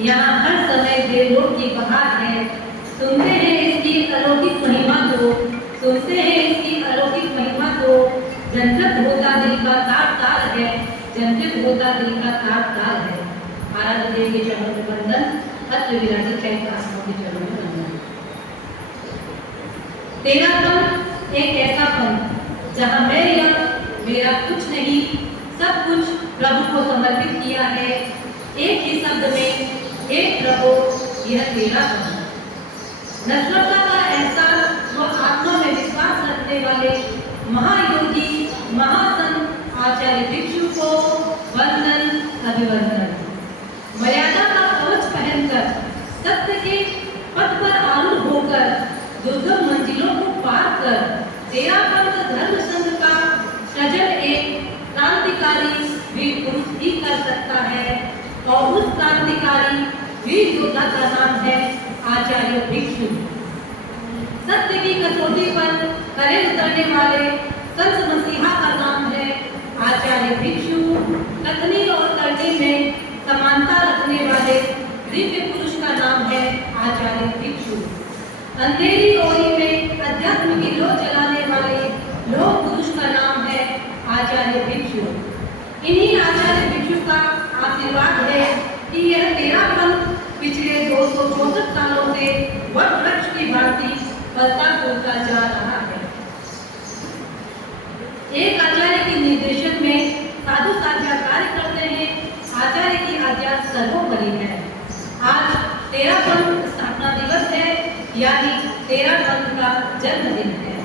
यहाँ हर समय देवों की बहार है। सुनते हैं इसकी अलौकिक महिमा को, सुनते हैं इसकी अलौकिक महिमा को। जनकत होता दिल का तार तार है, जनकत होता दिल का तार तार है। आराध्य देव के चरणों में वंदन, अत्र विराजित है आत्मा के चरणों में वंदन। तेरा पंथ एक ऐसा पंथ जहाँ मैं या मेरा कुछ नहीं, सब कुछ प्रभु को समर्पित किया है। एक ही शब्द में, हे प्रभु, यह तेरा पंथ। नस्लता का एहसास व आत्मा में विश्वास रखने वाले महायोगी महासंत आचार्य भिक्षु को वंदन अभिवंदन। मर्यादा का कवच पहनकर सत्य के पथ पर आरूढ़ होकर दुर्गम मंजिलों को पार कर तेरा पंथ धर्म संघ का सृजन एक क्रांतिकारी वीर पुरुष ही कर सकता है, और उस क्रांतिकारी वीर योद्धा का नाम है आचार्य भिक्षु। सत्य की कसौटी पर खरे उतरने वाले संत मसीहा का नाम है आचार्य भिक्षु। कथनी और करनी में समानता रखने वाले दिव्य पुरुष का नाम है आचार्य भिक्षु। अंधेरी ओरी में अध्यात्म की लो जलाने वाले लोह पुरुष का नाम है आचार्य भिक्षु। इन्हीं आचार्य भिक्षु का आशीर्वाद है कि यह तेरा पंथ पिछले 264 सालों से वट वृक्ष की भांति फलता फूलता जा रहा है। एक आचार्य के निर्देशन में साधु साध्या कार्य करते हैं। आचार्य की आज्ञा सर्वोपरि है। आज तेरा पंथ स्थापना दिवस है, यानी तेरा पंथ का जन्मदिन है।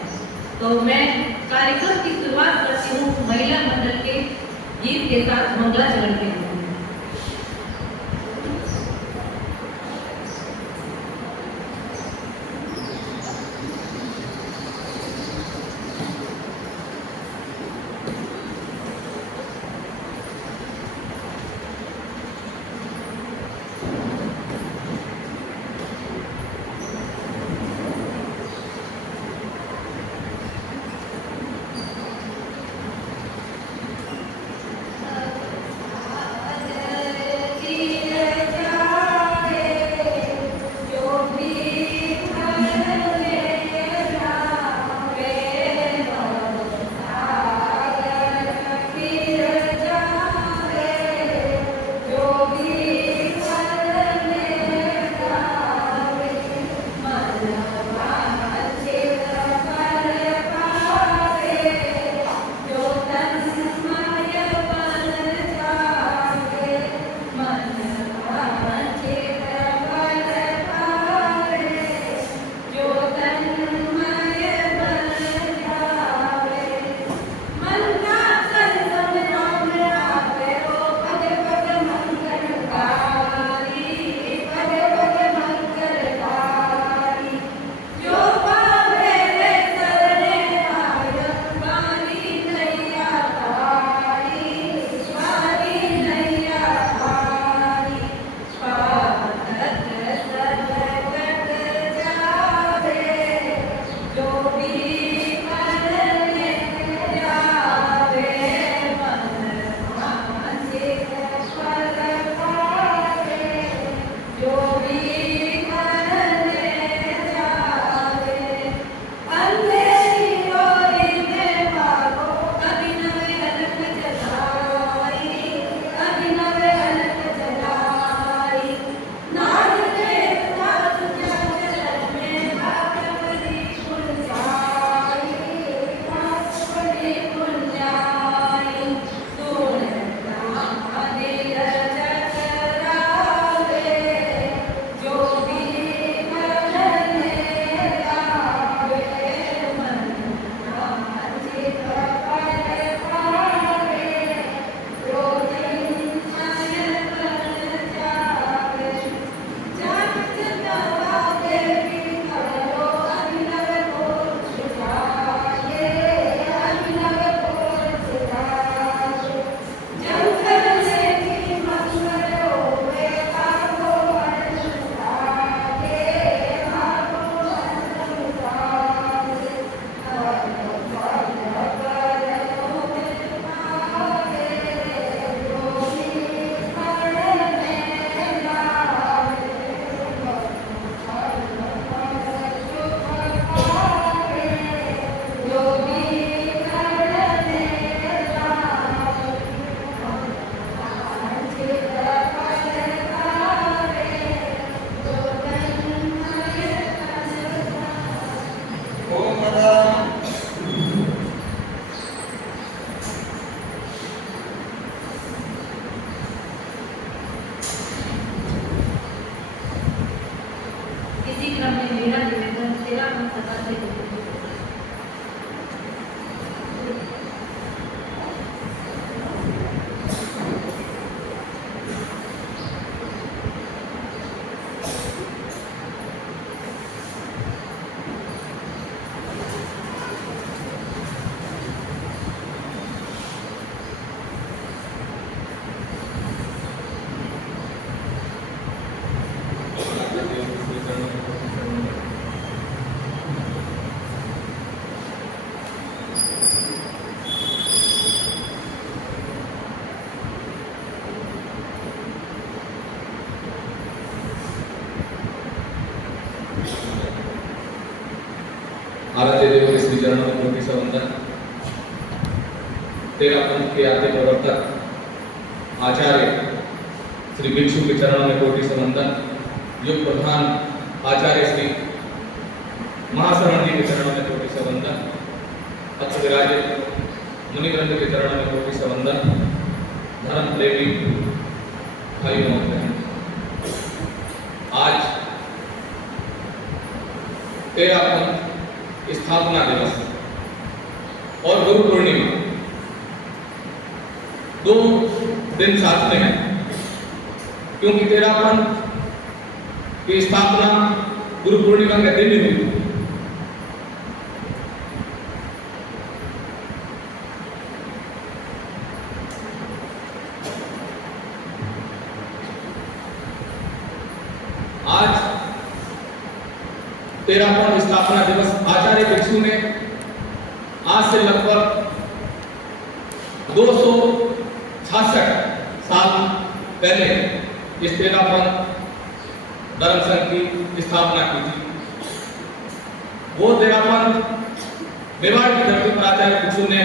तो मैं कार्यक्रम की शुरुआत करती हूँ महिला मंडल के गीत के साथ, मंगलाचरण के रूप में। इसी क्रम में मेरा निवेदन तेरा मन सभा से हो। आराध्य देव के श्री चरणों में कोटि सा वंदन। तेरा पंथ के आद्य प्रवर्तक आचार्य श्री भिक्षु के चरणों में कोटि सा वंदन। युग प्रधान आचार्य श्री महाशरण जी के चरणों में कोटि सा वंदन। अत्र विराजित मुनिवृंद के चरणों में कोटि सा वंदन। धर्म प्रेमी भाई बहन, आज तेरा पंथ स्थापना दिवस और गुरु पूर्णिमा दो दिन साथ में है, क्योंकि तेरा पंथ की स्थापना गुरु पूर्णिमा के दिन ही हुई। आज तेरा पंथ स्थापना दिवस आचार्य भिक्षु ने आज से लगभग 266 साल पहले इस तेरा पंथ धर्म संघ की स्थापना की थी। वो तेरा पंथ मेवाड़ की धरती पर आचार्य भिक्षु ने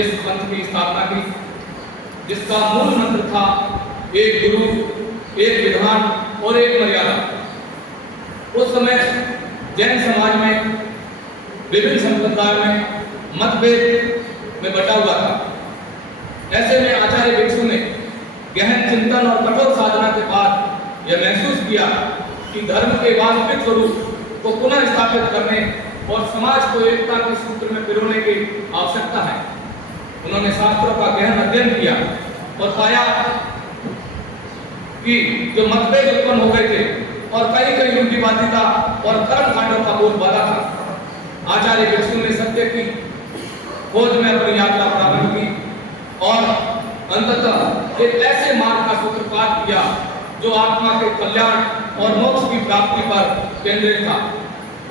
इस पंथ की स्थापना की, जिसका मूल मंत्र था एक गुरु, एक विधान और एक मर्यादा। उस समय जैन समाज में विभिन्न संप्रदाय में मतभेद में बटा हुआ था। ऐसे में आचार्य भिक्षु ने गहन चिंतन और कठोर साधना के बाद यह महसूस किया कि धर्म के वास्तविक स्वरूप को पुनः स्थापित करने और समाज को एकता के सूत्र में पिरोने की आवश्यकता है। उन्होंने शास्त्रों का गहन अध्ययन किया और पाया कि जो मतभेद उत्पन्न हो गए थे और कई कई रूढ़िवादिता और कर्म कांडों का बोलबाला था। आचार्य भिक्षु ने सत्य की खोज में अपनी यात्रा प्रारंभ की और अंततः एक ऐसे मार्ग का सूत्रपात किया जो आत्मा के कल्याण और मोक्ष की प्राप्ति पर केंद्रित था।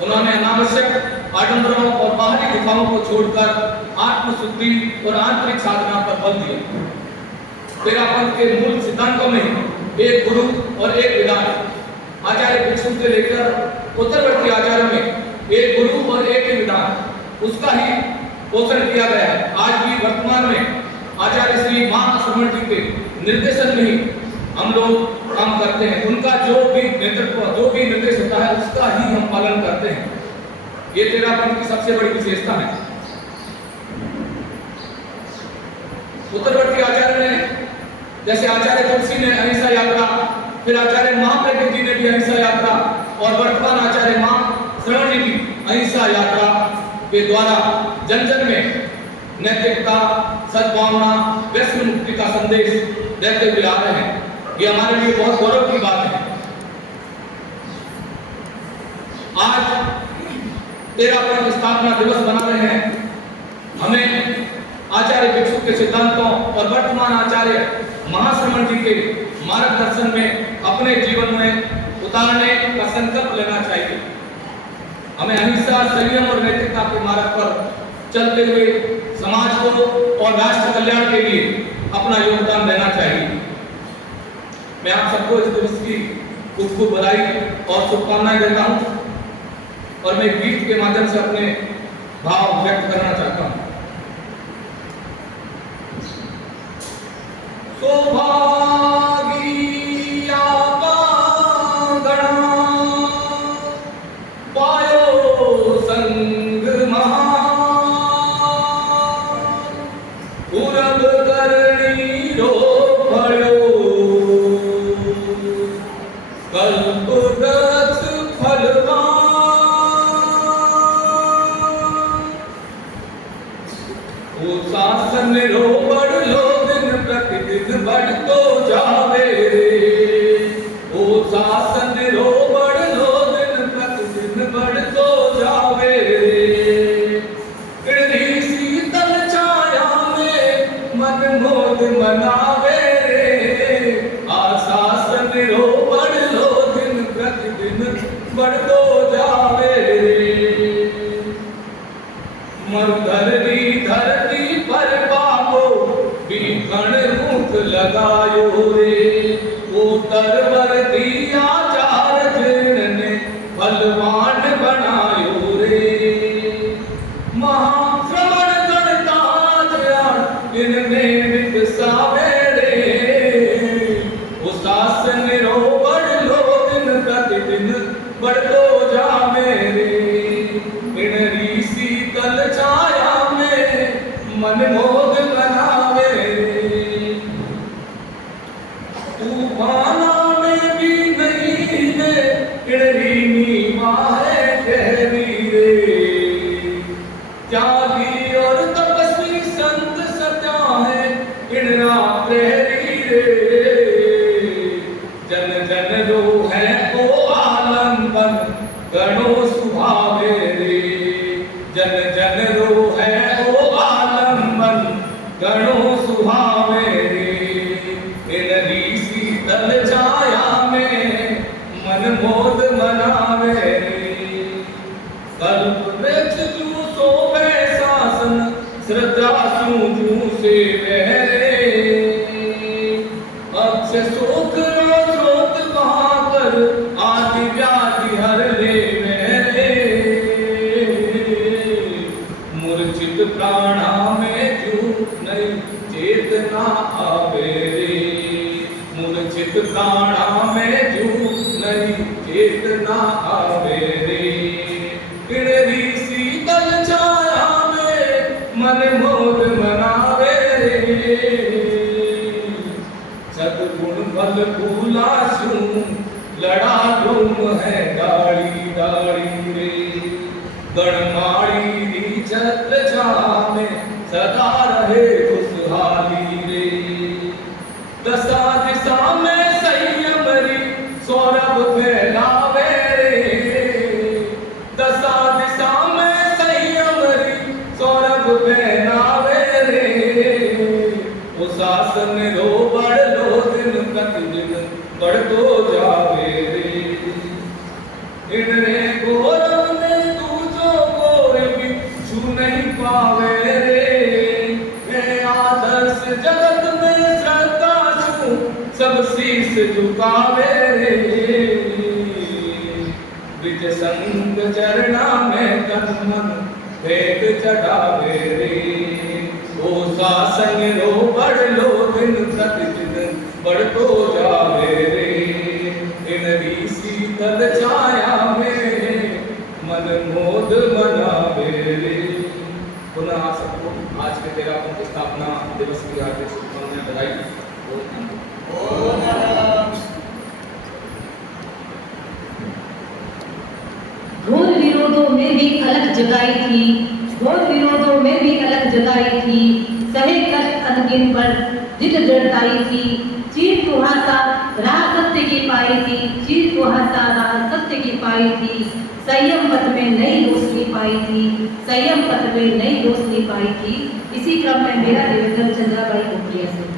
उन्होंने अनावश्यक आडंबरों और बाहरी दिखावों को छोड़कर आत्मशुद्धि और आंतरिक साधना पर बल दिया। तेरा पंथ के मूल सिद्धांतों में एक गुरु और एक विधान, आचार्य भिक्षु से लेकर उत्तरवर्ती आचार्यों में एक गुरु और एक विधान, उसका ही पोषण किया गया है। आज भी वर्तमान में आचार्य श्री महाश्रमण जी के निर्देशन में ही हम लोग काम करते हैं। उनका जो भी नेतृत्व, जो भी निर्देश होता है, उसका ही हम पालन करते हैं। ये तेरा पंथ की सबसे बड़ी विशेषता है। उत्तरवर्ती आचार्य ने, जैसे आचार्य तुलसी ने अहिंसा यात्रा, फिर आचार्य महाप्रज्ञ जी ने भी अहिंसा यात्रा और वर्तमान आचार्य महाश्रवण जी भी अहिंसा यात्रा के द्वारा जन जन में नैतिकता, सद्भावना, व्यसन मुक्ति का संदेश देते हुए आ रहे हैं। ये हमारे लिए बहुत गौरव की बात है। आज तेरा पंथ स्थापना दिवस मना रहे हैं। हमें आचार्य भिक्षु के सिद्धांतों और वर्तमान आचार्य महाश्रमण जी के मार्गदर्शन में अपने जीवन में उतारने का संकल्प लेना चाहिए। हमें अहिंसा, संयम और नैतिकता के मार्ग पर चलते हुए समाज को और राष्ट्र कल्याण के लिए अपना योगदान देना चाहिए। मैं आप सबको इस दिवस की खूब खूब बधाई और शुभकामनाएं देता हूं और मैं गीत के माध्यम से अपने भाव व्यक्त करना चाहता हूं। सौभागी आपागणा पायो संग महान पूरब करणी रो भयो कल्प दक्ष फलवान। ओ शासन रो बढ़ लो दिन प्रतिदिन बढ़ तो जावे रे। ओ शासन रो बढ़ लो दिन प्रतिदिन बढ़ तो जावे रे। इड़नी शीतल छाया में मन मोद मनावे रे। आशासन रो बढ़ लो दिन प्रतिदिन बढ़ तो जावे रे। मरुधरनी धरती पर बाबो बीखण मुख लगायो रे। ओ तरवर दिया चार जिनने बलवान बनायो रे। महाश्रवण गणताज इनने विकसावे रे। ओ शासन रो बढ़ लो दिन प्रतिदिन बढ़ तो जावे रे। इनरी शीतल छाया में मन मोद बनावे रे। तूफाना में भी नहीं है इनरी नीवा है गहरी रे। त्यागी और तपस्वी संत सत्या है इनरा प्रहरी रे। जन जन रो है ओ आलम्बन गणो सुभावे रे। जन जन रो है ओ आलम्बन गणो सुभावे रे। इनरी शीतल छाया में मन मोद मनावे रे। कल्प वृक्ष जू सोवे शासन श्रद्धा सू जू से बहरे। अक्षय शोक रो स्रोत बहाकर आदि व्याधि हर ले मेरे। मूर्छित प्राणा में जू नहीं चेतना आवे रे। मूर्छित प्राणा में जू नहीं चेतना आवे रे। इनरी शीतल छाया में मन मोद मनावे रे। सद्गुण बल भूला सू लड़ा डूम है डाली डाली रे। गणमाड़ी री छत्र छाया में सदा रहे खुशहाली रे। दशा दिशा में संयम री सौरभ फैलावे रे। दशा दिशा में संयम री सौरभ फैलावे रे। ओ शासन रो बढ़ लो दिन प्रतिदिन बढ़ तो जावे रे। इनने गौरव में तू जो कोई भी छू नहीं पावे रे। ये आदर्श जगत में श्रद्धा छू सब शीश झुकावे रे। ब्रिज संग चरणा में तन मन भेद चढ़ावे रे। ओ शासन रो बढ़ लो दिन प्रतिदिन बढ़ तो जावे रे। इनरी शीतल छाया में मन मोद मनावे रे। पुनः आप सबको आज के 13वां स्थापना दिवस की हार्दिक शुभकामनाएं बधाई। घोर विरोधों में भी अलग जगाई थी। घोर विरोधों में भी अलग जगाई थी। सहे कष्ट अनगिन पर जिद जड़ताई थी। चीर कुहासा राह सत्य की पाई थी। चीर कुहासा राह सत्य की पाई थी। संयम पथ में नई रोशनी पाई थी। संयम पथ में नई रोशनी पाई थी। इसी क्रम में मेरा निवेदन चंद्राबाई गोखलिया से।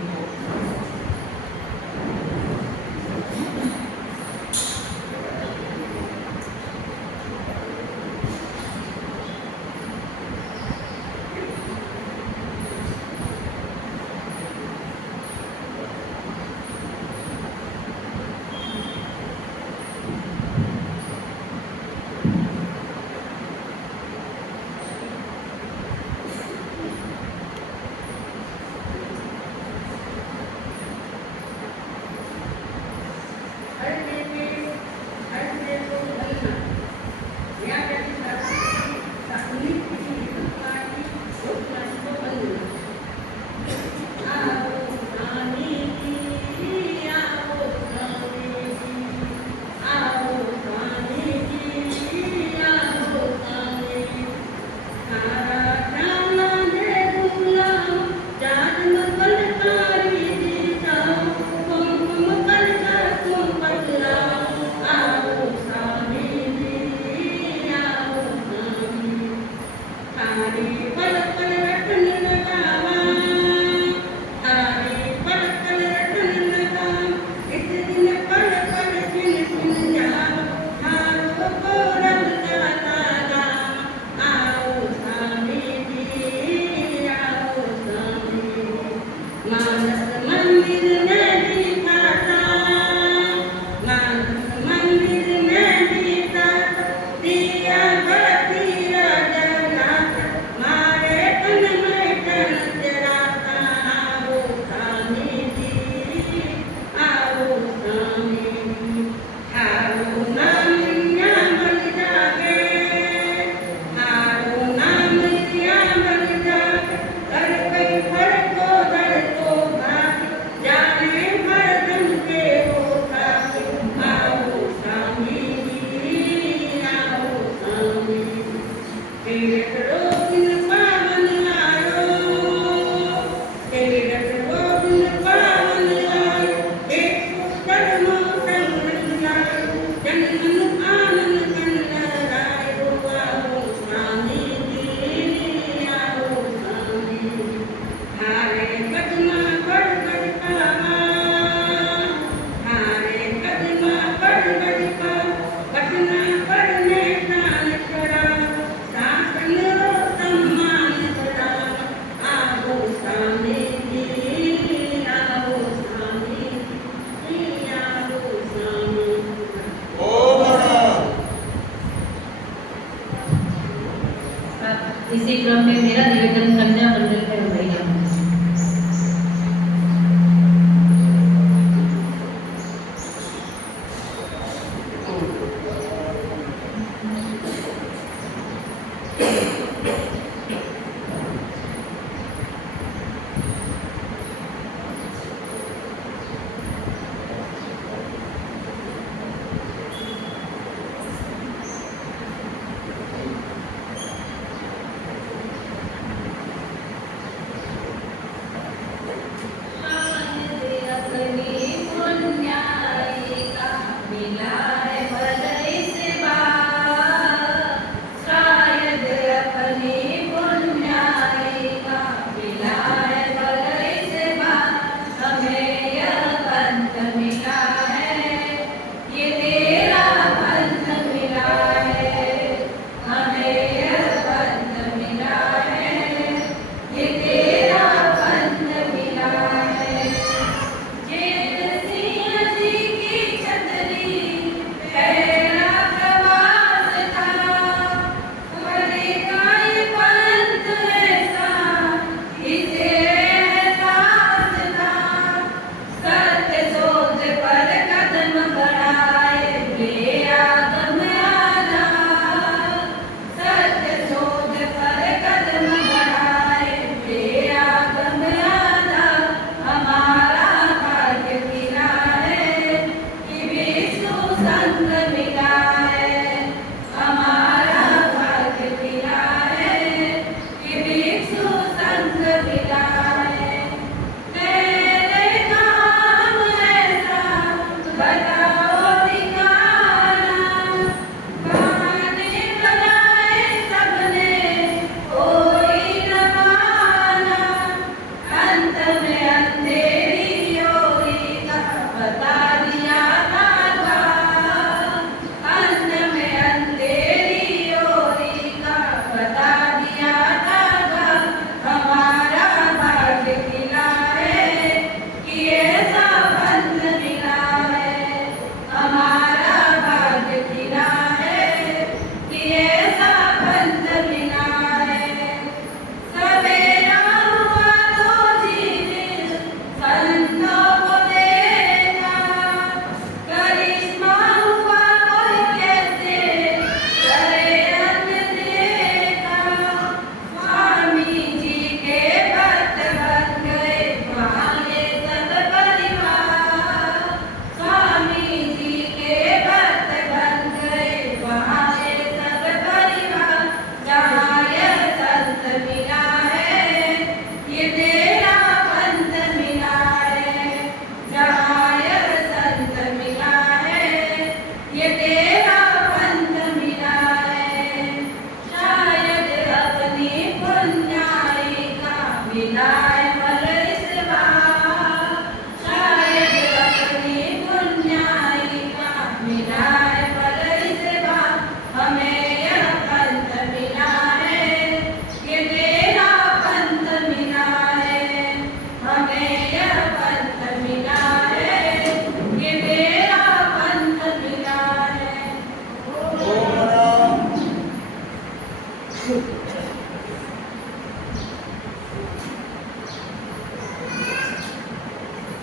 इसी क्रम में मेरा निवेदन कन्या मंडल एवं महिला मंडल।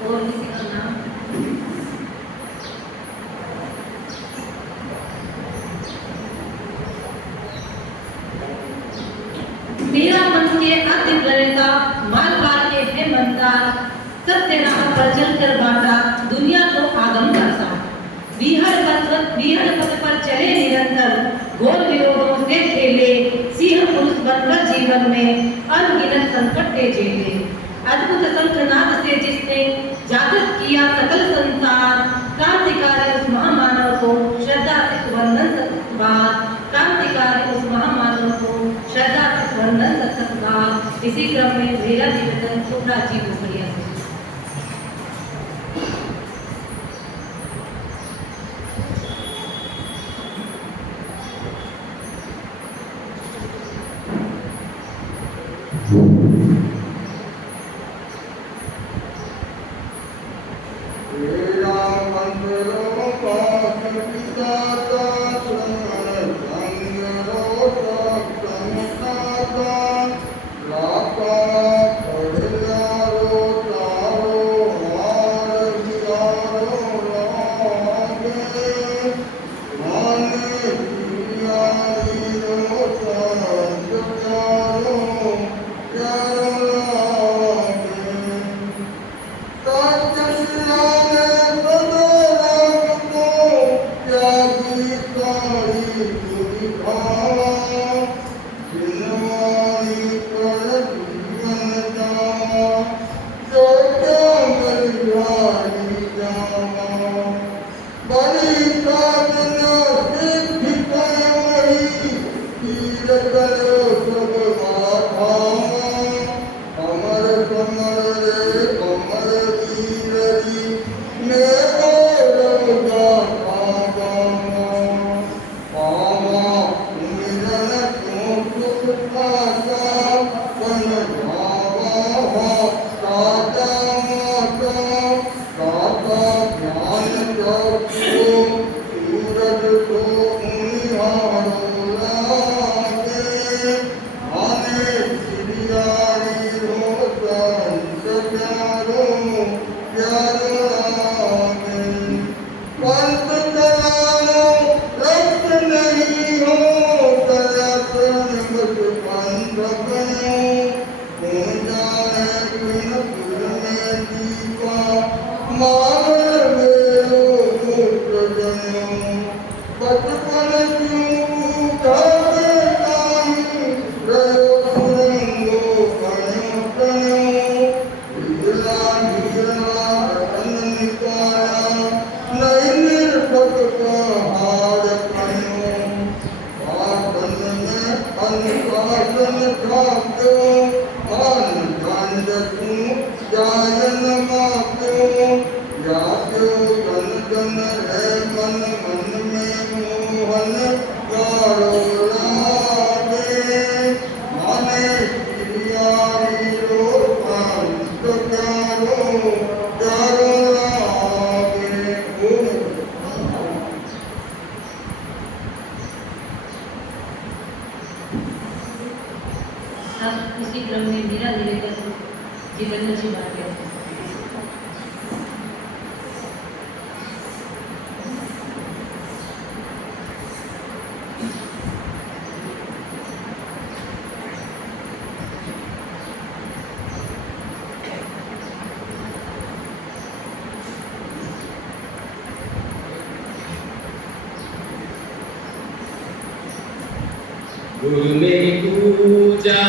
और किसी का नाम मेरा मन के अति प्रणेता मालवार के हेमंता सत्य नाम पर चलकर बांटा दुनिया को आगम करता विहड़ पथ पर चले निरंतर घोर विरोधों से खेले सिंह पुरुष बनकर जीवन में अनगिनत संकट झेले अद्भुत शंखनाद से जिसने जागृत किया सकल संसार क्रांतिकारी उस महामानव को श्रद्धा से वंदन सत्कार क्रांतिकारी उस महामानव को श्रद्धा से वंदन सत्कार। इसी क्रम में मेरा निवेदन छोटा जी बोलिया से Thank you. अब इसी क्रम में मेरा निवेदन जितेंद्र जी भाटिया। गुरु मेरी पूजा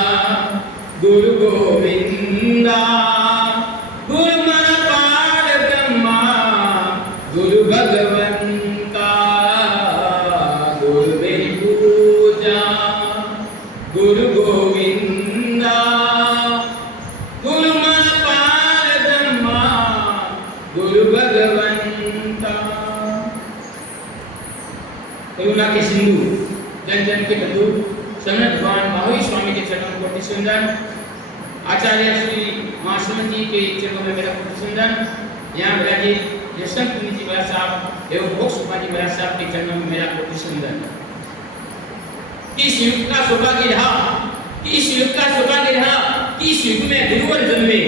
गुरु गोविंदा, गुरु मन पार ब्रह्मा गुरु भगवंता। गुरु मेरी पूजा गुरु गोविंदा, गुरु मन पार ब्रह्मा गुरु भगवंता। करुणा के सिंधु जन जन के बंधु सनत भगवान महावीर स्वामी के चरणों को सुंदन, आचार्य श्री महाश्रमण जी के चरणों में मेरा सुंदन, यहाँ विराजित यशवंत जी महाराज साहब एवं मोक्ष जी महाराज साहब के चरणों में मेरा सुंदन। इस युग का सौभाग्य रहा, इस युग का सौभाग्य रहा, इस युग में गुरुवर जन्मे,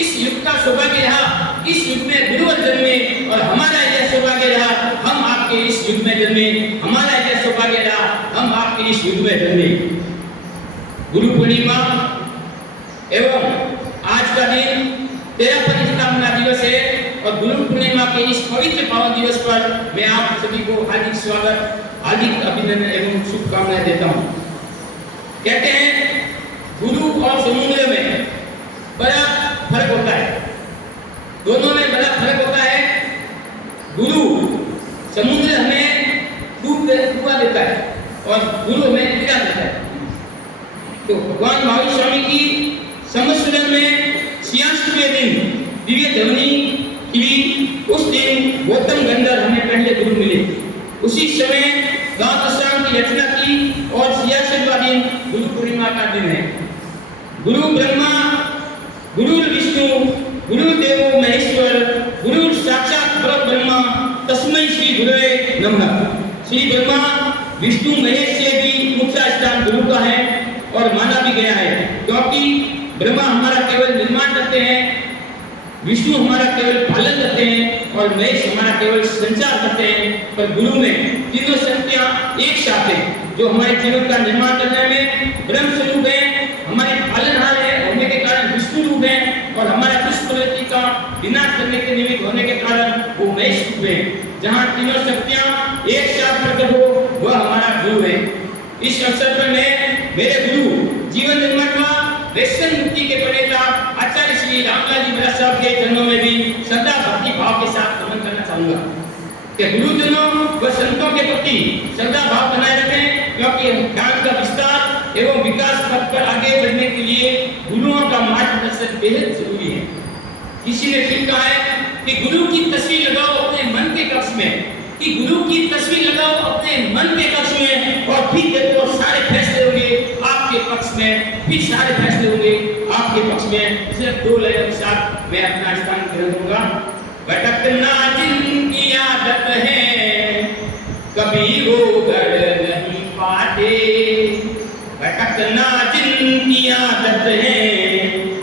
इस युग का सौभाग्य रहा, इस युग में गुरुवर जन्मे और हमारा यह सौभाग्य रहा हम आपके इस युग में जन्मे, हमारा यह सौभाग्य रहा हम आपके इस युग में जन्मे। गुरु पूर्णिमा एवं आज का दिन तेरा परिश्रम दिवस है और गुरु पूर्णिमा के इस पवित्र पावन दिवस पर मैं आप सभी को हार्दिक स्वागत, हार्दिक अभिनंदन एवं शुभकामनाएं देता हूँ। कहते हैं गुरु और समुद्र में बड़ा फर्क होता है, दोनों में बड़ा फर्क होता है। गुरु समुद्र हमें डुबा देता है और गुरु हमें गिरा देता है। तो भगवान महावीर स्वामी की संवत्सरण में 86वें दिन दिव्य ध्वनि की उस दिन गौतम गंधर्व हमें पहले गुरु मिले। उसी समय गांव दशाम की रचना की और 66वां दिन गुरु पूर्णिमा का दिन है। गुरु ब्रह्मा, गुरु विष्णु, गुरु देवो महेश्वर, गुरु साक्षात परब्रह्म, तस्मै श्री गुरुवे नमः। श्री ब्रह्मा विष्णु महेश से भी मुख्य स्थान गुरु का है और माना भी गया है, क्योंकि ब्रह्मा हमारा केवल निर्माण करते हैं, विष्णु हमारा केवल पालन करते हैं और महेश हमारा केवल संचार करते हैं। पर गुरु में तीनों शक्तियां एक साथ है, जो हमारे जीवन का निर्माण करने में ब्रह्म स्वरूप है, हमारे पालनहार है होने के कारण विष्णु रूप है, और हमारा दुष्ट प्रवृत्ति का विनाश करने के निमित्त होने के कारण वो महेश रूप है। जहाँ तीनों शक्तियाँ एक साथ प्रकट हो वह हमारा गुरु है। इस अवसर पर मैं मेरे गुरु जीवन निर्माण का व्यसन मुक्ति के प्रणेता आचार्य श्री रामलाल जी महाराज साहब के चरणों में भी श्रद्धा भक्ति भाव के साथ नमन करना चाहूंगा कि गुरुजनों व संतों के प्रति श्रद्धा भाव बनाए रखें, क्योंकि ज्ञान का विस्तार एवं विकास पथ पर आगे बढ़ने के लिए गुरुओं का मार्गदर्शन बेहद जरूरी है। किसी ने ठीक कहा है कि गुरु की तस्वीर लगाओ अपने मन के कक्ष में, कि गुरु की तस्वीर लगाओ अपने मन के कक्ष में, और फिर देखो सारे फैसले होंगे आपके पक्ष में, फिर सारे फैसले होंगे आपके पक्ष में। सिर्फ 2 लाइनों के साथ मैं अपना स्थान ग्रहण करूंगा। भटकना जिनकी आदत है कभी वो गढ़ नहीं पाते, भटकना जिनकी आदत है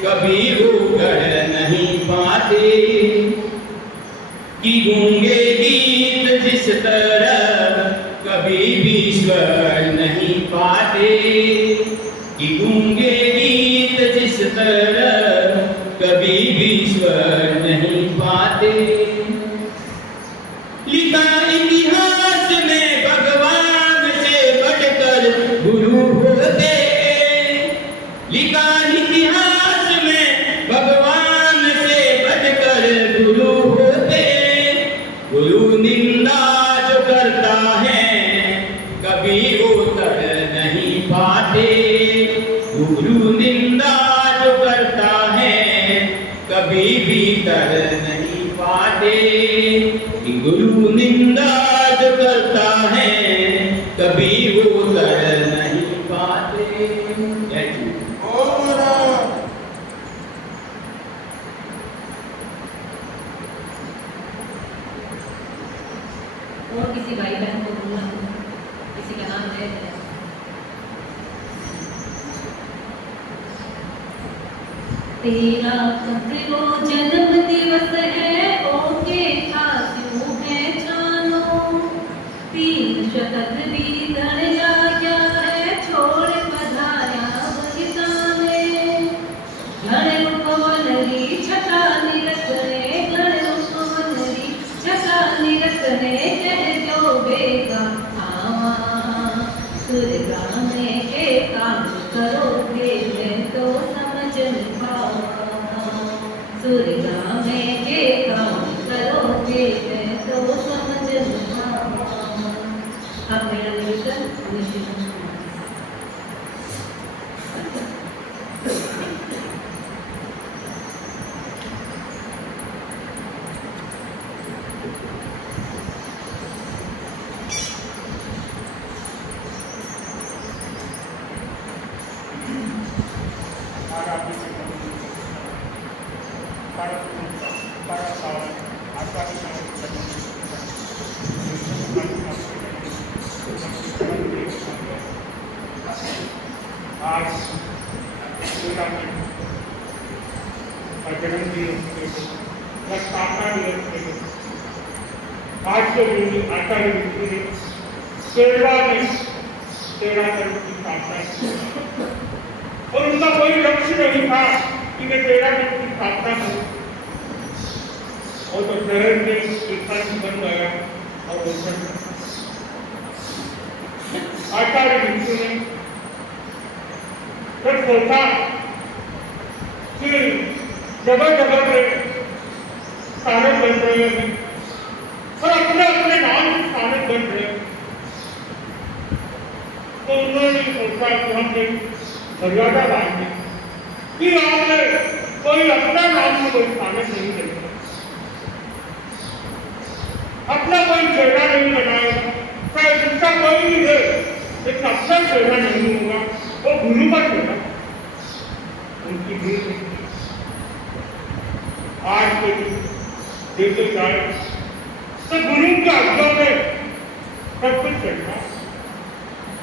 कभी वो गढ़ नहीं पाते, कि गूंगे गीत जिस तरह कभी भी स्वर नहीं पाते, कि गूंगे गीत जिस तरह कभी भी स्वर नहीं पाते। लिखा इतिहास में भगवान से बढ़कर गुरु होते, लिखा इतिहास में भगवान से बढ़कर गुरु होते, गुरु निंदा जो करता है कभी वो तर नहीं पाते, गुरु निंदा जो करता है कभी भी तर नहीं पाते, गुरु निंदा जो करता है कभी वो तर नहीं पाते। और किसी भाई बहन को बोलना, किसी का नाम ले तेरा कब वो जन्म दिवस है ओके खासियों है जानो, 3 शतक बीतन जा गया है छोड़ पधारा बगिताने, घड़े उपवनरी छटा निरखने, घड़े उपवनरी छटा निरखने, कह जो बेगा आवा सुरगा में के काम करोगे मैं तो समझ नहीं पावा, सुरगा में के काम करोगे मैं तो समझ नहीं पावा। अब मेरा निवेदन निश्चित आज के दिन आचार्य विष्णु ने सेवा में सेवा करने की स्थापना की, और उनका कोई लक्ष्य नहीं था कि मैं सेवा करने की स्थापना करूं, और तो शहर में स्थान बन गया। और आचार्य विष्णु ने जब सोचा कि जगह जगह पे स्थानक बन रहे हैं और अपने अपने नाम के स्थानक बन रहे हैं, तो उन्होंने सोचा कि हम एक मर्यादा लाएंगे कि आपने कोई अपना नाम से कोई स्थानक नहीं करेगा, अपना कोई चेहरा नहीं बनाएगा, चाहे जिसका कोई भी है लेकिन अपना चेहरा नहीं होगा, वो गुरु का चेहरा उनकी गुरु। आज के देखे जाए तो गुरु के आज्ञा में सब कुछ चलता,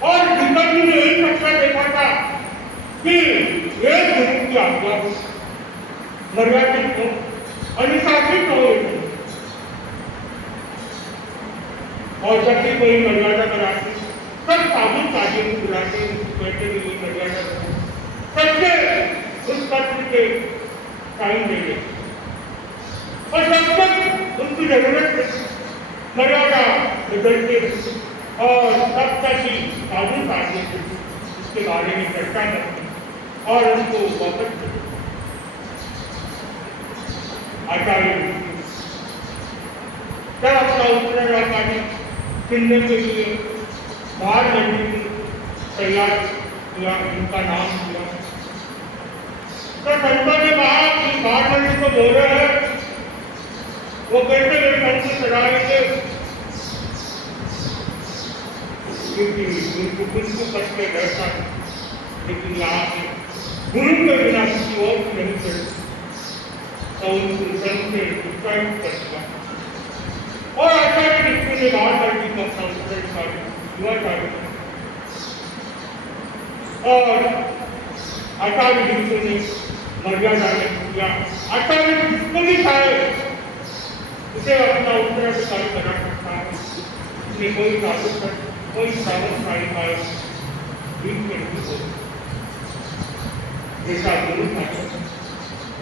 और जीवन में यही सच्चा देखा था कि एक गुरु की आज्ञा हो, मर्यादित हो, अनुशासित हो, और जब भी कोई मर्यादा बनाती से टाइम दे दे और जब तक उनकी जरूरत मर्यादा बदलते और तब तक ही कानून काटने से इसके बारे में चर्चा करते और उनको वापस करते। आचार्य जब अपना उत्तराधिकारी चुनने के लिए बाहर लड़ने की तैयार किया, उनका नाम दिया, तो संतों ने कहा कि बाहर लड़ने को बोल रहे हैं, वो कैसे लड़कों को चढ़ा रहे थे, क्योंकि उनको खुद को कट के बैठा, लेकिन यहाँ से गुरु के बिना किसी और को नहीं चढ़, तो उनको संत से उत्साहित कर दिया और आचार्य ऋषि ने बाहर लड़की का उत्तराधिकारी हुआ चाहिए और आचार्य ऋषि ने मर्यादा किया। आचार्य जिसको भी चाहे उसे अपना उत्तराधिकारी बना सकता है, इसमें कोई ताकत कोई सावधानी का बीच में नहीं हो, जैसा गुरु था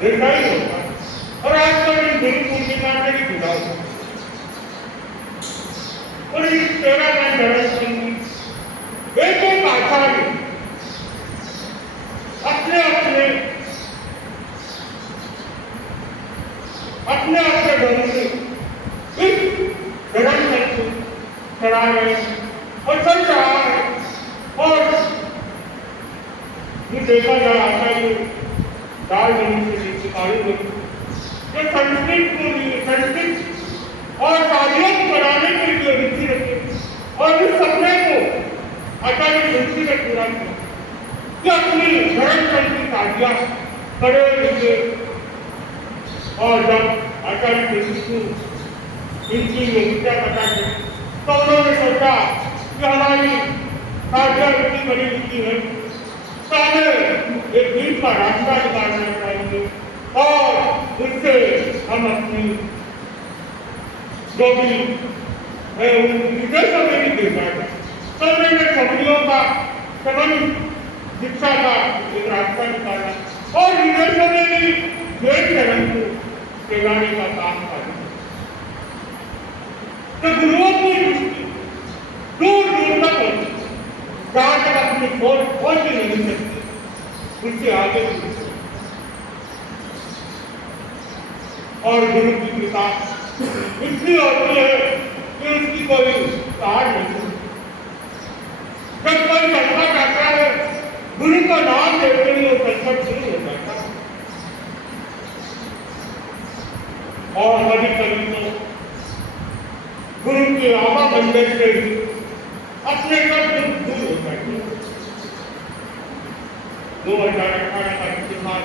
वैसा ही होता और आजकल इन गुरु पूर्णिमा से भी जुड़ा हुआ और इस 13 में दरअसल एक आचार्य अपने ढंग से इस धर्म को चला रहे और चल रहा है और ये देखा जा रहा था ये दाल बनी से शिकारी बनी जो संस्कृत और तालीम बनाने के लिए रुचि रखे और इस सपने को आचार्य ऋषि ने पूरा किया कि अपनी धर्म की ताजिया करे लिखे और जब आचार्य ऋषि को इनकी योग्यता पता चली तो उन्होंने सोचा कि हमारी ताजिया इतनी बड़ी लिखी है तो हमें एक बीच का रास्ता निकालना चाहिए और उससे हम अपनी जो भी है विदेशों में भी देखा है तो मैंने कंपनियों का संबंध शिक्षा का एक रास्ता निकाला और विदेशों में भी देश धर्म को फैलाने का काम किया। तो गुरुओं की दृष्टि दूर दूर तक होती, जहाँ तक अपनी सोच पहुंच ही नहीं सकती उससे आगे और गुरु की कृपा इतनी होती है कि उसकी कोई तार नहीं। जब कोई संकट आता है गुरु का नाम लेते ही वो संकट शुरू हो जाता है और कभी कभी तो गुरु के आवागमन से अपने सब दूर हो जाते हैं। 2018 का इतिहास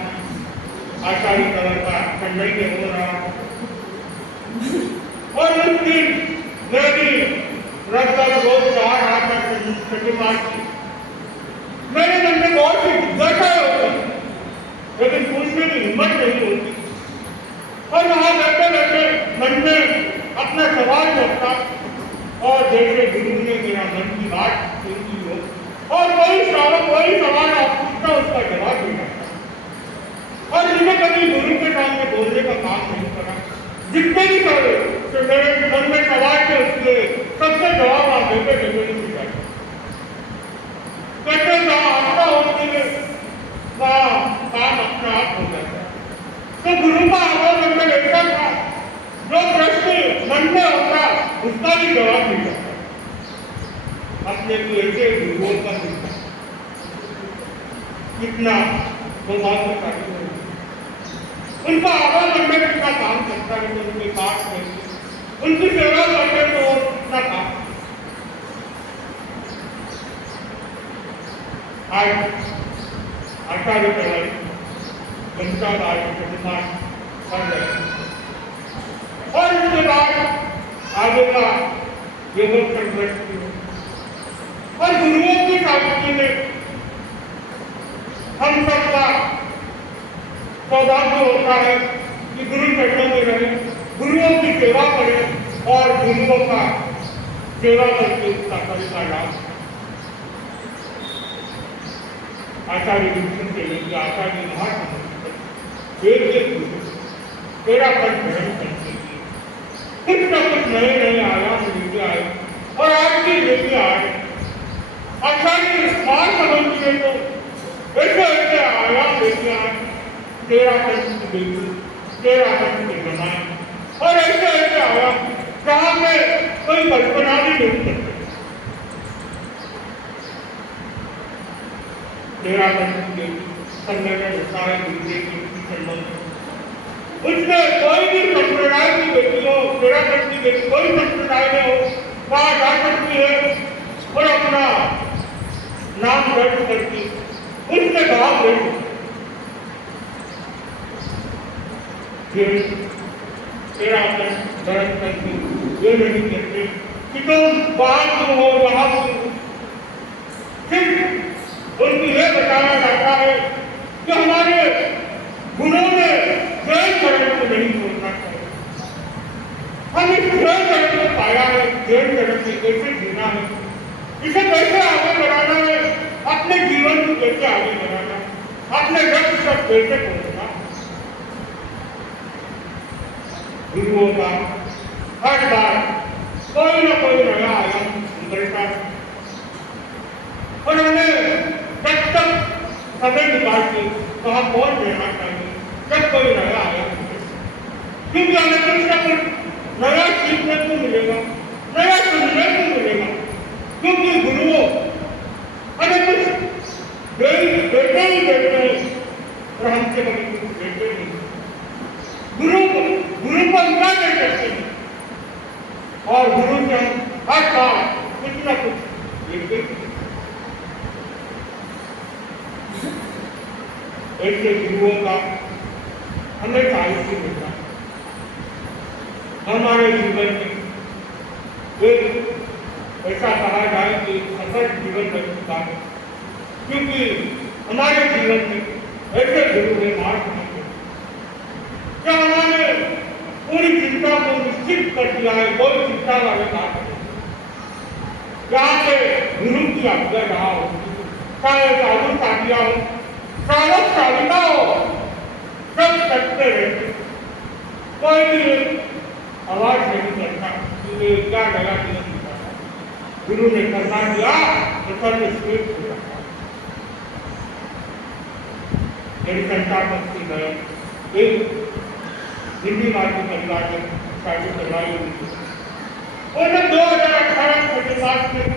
आचार्य कलर का चेन्नई में हो रहा है और उस दिन मैं भी लगभग रोज 4 रात तक प्रतिमा की मेरे मन में बहुत सी जिज्ञासाएं होती लेकिन पूछने की हिम्मत नहीं होती और वहां बैठे बैठे मन में अपना सवाल रखता और जैसे गुरु ने मेरा मन की बात सुनी हो और कोई सवाल आप पूछता उसका जवाब देना और मैंने कभी गुरु के सामने बोलने का काम नहीं करा। जितने भी करे तो मेरे मन में सवाल थे उसके सबसे जवाब आप देते देते नहीं जाते कहते जहाँ आपका होती है वहाँ काम अपना आप हो जाता है। तो गुरु का आवागमन में ऐसा था जो प्रश्न मन में होता उसका भी जवाब मिल जाता अपने को ऐसे गुरुओं का मिलता कितना सौभाग्यशाली है। उनका आवागमन में कितना काम करता है तो उनके पास में उनकी सेवा करते तो कितना काम। आज आचार्य कलर जनता का प्रतिमान कर रहे हैं और इसके बाद आगे का योग और गुरुओं की सामने में हम सबका सौभाग्य होता है कि गुरु चरणों में रहे, गुरुओं की सेवा करें और गुरुओं का सेवा करके उसका फल का लाभ आचार्य विष्णु के लिए आचार्य महात्मा एक एक तेरा पर धर्म करते कुछ न कुछ नए नए आयाम लेके आए और आज भी लेके आए। आचार्य स्मार्ट समझिए तो ऐसे ऐसे आयाम लेके आए, तेरा पंच बिल्कुल तेरा पंच बनाए और ऐसे ऐसे आयाम जहाँ पे कोई कल्पना भी नहीं करते। तेरा पंच संगठन सारे दूसरे की संबंध उसमें कोई भी संप्रदाय की व्यक्ति हो, तेरा पंच की व्यक्ति कोई संप्रदाय में हो, वहाँ जा सकती है और अपना नाम दर्ज करती उसके भाव ले तेरा दर्ज करती ये नहीं कहते कि तुम बाहर तुम हो वहां तुम सिर्फ उनको ये बताया जाता है कि हमारे गुणों में जैन धर्म को नहीं छोड़ना चाहिए। हम इस जैन धर्म को पाया है, जैन धर्म में कैसे जीना है, इसे कैसे आगे बढ़ाना है, अपने जीवन को कैसे आगे बढ़ाना, अपने लक्ष्य तक कैसे पहुंचना। गुरुओं का हर बार कोई न कोई नया आयाम निकलता है और हमें जब तक समय निकाल के वहाँ पहुंच रहना चाहिए जब कोई नया आयाम क्योंकि हमें कुछ न कुछ नया सीखने को मिलेगा, नया सुनने को मिलेगा। क्योंकि गुरुओं हमें कुछ देते ही देते हैं और हमसे कभी कुछ देते नहीं। गुरु को इतना दे सकते हैं और गुरु से हम हर बार कुछ न कुछ लेते हैं। ऐसे गुरुओं का हमें साहित्य मिलता है हमारे जीवन में एक ऐसा कहा जाए कि सफल जीवन बन चुका है क्योंकि हमारे जीवन में ऐसे गुरु ने मार्ग नहीं क्या हमारे पूरी चिंता को निश्चित कर दिया है। कोई चिंता वाले बात नहीं, यहाँ पे गुरु की आज्ञा रहा हो, चाहे साधु साधिया हो, साधक साधिका हो, सब करते रहते, कोई भी आवाज नहीं करता कि क्या गला नहीं करता। गुरु ने करना दिया तो सर्व श्रेष्ठ हो जाता। मेरी संस्था भक्ति में एक हिंदी माध्यम परिवार में शादी करवाई हुई और जब 2018 के साथ में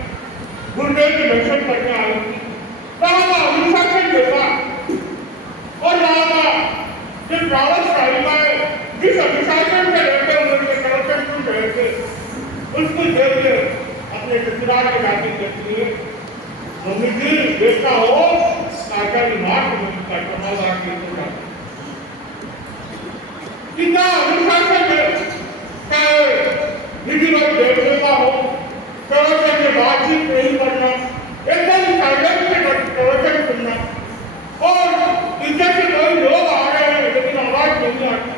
गुरुदेव के दर्शन करने आई थी वहाँ का अनुशासन देखा और वहाँ का जिस रावत साहिबाएं जिस अनुशासन में रहते उन्होंने प्रवचन सुन रहे थे उसको देख के अपने ससुराल के जाके कहती है मम्मी जी देखता हो आचार्य मार्ग में का कितना अनुशासन है, चाहे विधिवत बैठने का हो, प्रवचन में बातचीत नहीं करना, एकदम साइलेंट में प्रवचन सुनना और इधर से कोई लोग आ रहे हैं लेकिन आवाज नहीं आती,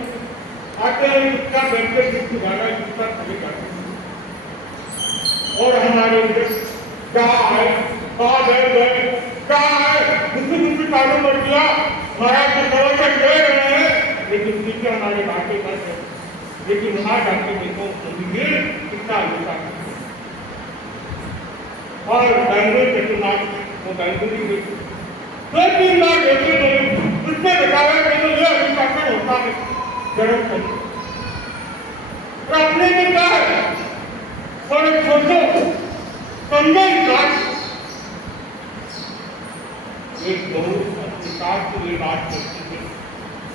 आते हैं कितना बैठे कितनी गाना कितना खड़े करते और हमारे इधर कहाँ है कहाँ गए कहाँ है गुस्से चालू कर दिया महाराज के प्रवचन दे रहे हैं लेकिन पीछे हमारे बातें कर रहे लेकिन वहां जाके देखो तो ये कितना होता है। और बैंगलोर के चुनाव वो बैंगलोर में 2-3 बार देखे गए उसमें बताया कि ये अनुशासन होता है जरूर करें और अपने में क्या है थोड़े सोचो समझो इस बात एक बहुत अपने साथ को ये बात करती है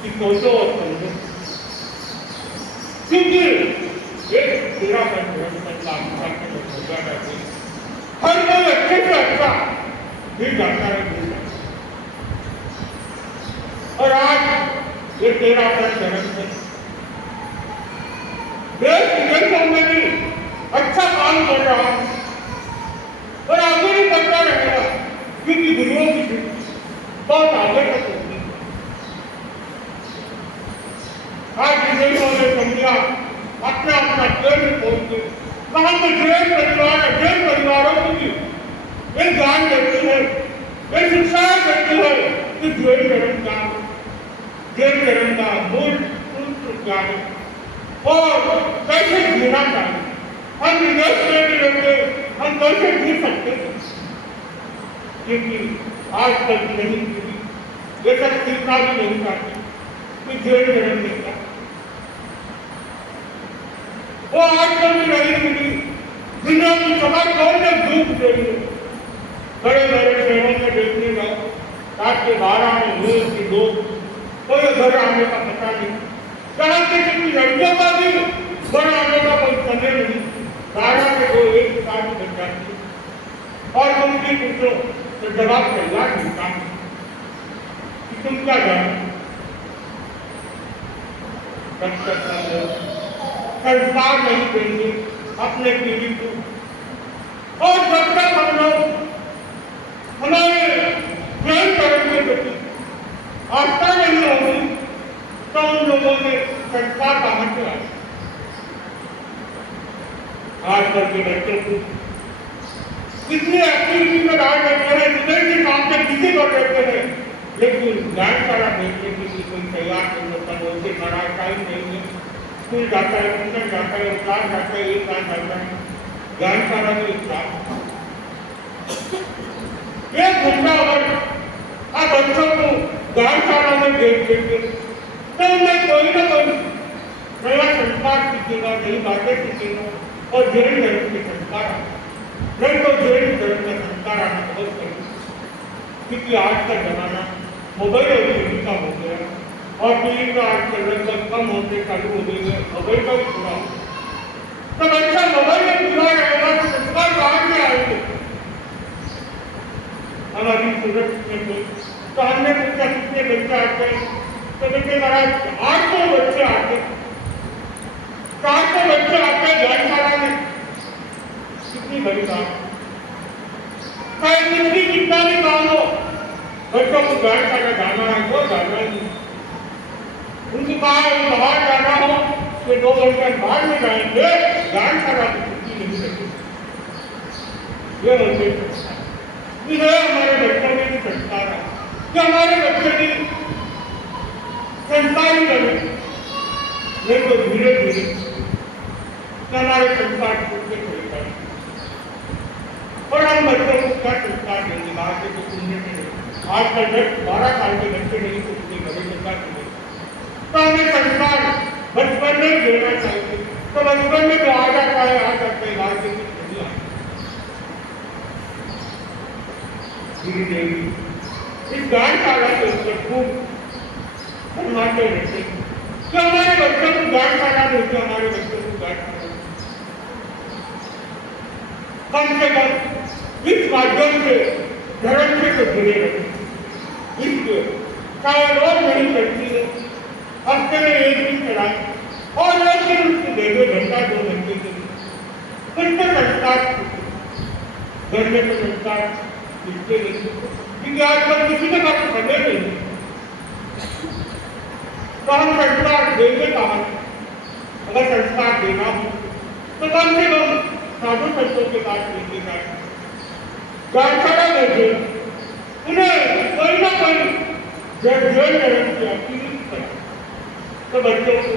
कि सोचो और समझो क्योंकि एक तेरा हर कोई अच्छे से अच्छा भी जाता है और आज ये तेरा धर्म है देश विदेशों में भी अच्छा काम कर रहा है और आगे भी करता रहेगा क्योंकि गुरुओं की बहुत आगे तक होती है। आज विदेशों ने समझा अपना अपना केंद्र पहुंचे वहां पे जैन परिवारों को भी एक ज्ञान देती है, एक शिक्षा देती है कि जैन धर्म क्या जैन धर्म का मूल सूत्र क्या है और कैसे जीना चाहिए। हम विदेश में भी रहते, हम कैसे जी सकते हैं, क्योंकि आज तक नहीं पीढ़ी ये सब सीखना भी नहीं चाहती कि जैन धर्म में क्या वो आज तक भी नहीं पीढ़ी दुनिया की सभा कौन ने डूब रही है। बड़े बड़े शहरों में देखने जाओ, रात के 12 में हुए कि लोग कोई घर आने का पता नहीं, जहाँ से किसी लड़कियों का भी घर आने का कोई समय नहीं, 12 के 2 एक साथ बन जाती और उनकी पूछो तो जवाब तैयार मिलता है कि तुम क्या जानो। संस्कार नहीं देंगे अपने पीढ़ी को और जब तक हम लोग हमारे जैन धर्म के प्रति आस्था नहीं होगी तो उन लोगों में संस्कार कहाँ से आए। आजकल के बच्चों को कितनी एक्टिविटी में डाल देते हैं, जितने के काम से किसी को देते हैं, लेकिन ज्ञान सारा देखने के लिए कोई तैयार नहीं होता। उनसे बड़ा टाइम नहीं है, स्कूल जाता है, ट्यूशन जाता है, क्लास जाता है, एक क्लास जाता है, ज्ञान सारा में एक क्लास एक घंटा अगर आप बच्चों को ज्ञान सारा में देख देंगे तो उन्हें कोई ना कोई नया संस्कार सीखेगा, नई बातें सीखेगा और जैन धर्म के संस्कार नहीं तो जैन धर्म का संस्कार आना बहुत कठिन, क्योंकि आज का जमाना मोबाइल और टीवी का हो गया और टीवी का आजकल लगभग कम होते चालू हो गई है, मोबाइल का भी पूरा तो बच्चा मोबाइल में पूरा रहेगा तो संस्कार कहाँ से आएंगे। हमारी सूरत में तो हमने पूछा कितने बच्चे आते हैं तो बच्चे महाराज 800 बच्चे आते, 400 बच्चे आते हैं ज्ञानशाला में। कितनी बड़ी बात, चाहे कितनी कितना भी काम हो, बच्चों को ज्ञानशाला जाना है वो जाना ही नहीं। उनकी बाहर जाना हो तो 2 घंटे बाद में जाएंगे, ज्ञानशाला की छुट्टी नहीं लगेगी। ये होते हमारे बच्चों में भी संस्कार है कि हमारे बच्चे भी संस्कारी बने, नहीं तो धीरे धीरे हमारे संस्कार छूटते चले जाए और हम बच्चों को क्या संस्कार देंगे। बाहर से कुछ सुनने के लिए आज तक 12 साल के बच्चे नहीं सुनते, बड़े संस्कार सुने तो हमें संस्कार बचपन में देना चाहिए। तो बचपन में जो आ जाता है आ जाता है, बाहर से कुछ नहीं आता। श्री देवी इस ज्ञानशाला के ऊपर खूब फरमाते रहते हैं कि हमारे बच्चों को ज्ञानशाला देते, हमारे बच्चों को ज्ञानशाला कम से कम इस माध्यम से धर्म से तो जुड़े रहते। इसलिए चाहे रोज नहीं करती है, हफ्ते में एक दिन चलाए और एक दिन उसको दे दो घंटा 2 घंटे के लिए, उसके संस्कार घर में तो संस्कार दिखते नहीं, क्योंकि आजकल किसी के पास समय नहीं तो हम संस्कार देंगे कहाँ। अगर संस्कार देना हो तो कम से कम साधु संतों के पास लेके जाए, ज्ञानशाला देंगे, उन्हें कोई ना कोई जैन धर्म की एक्टिविटी करें तो बच्चों को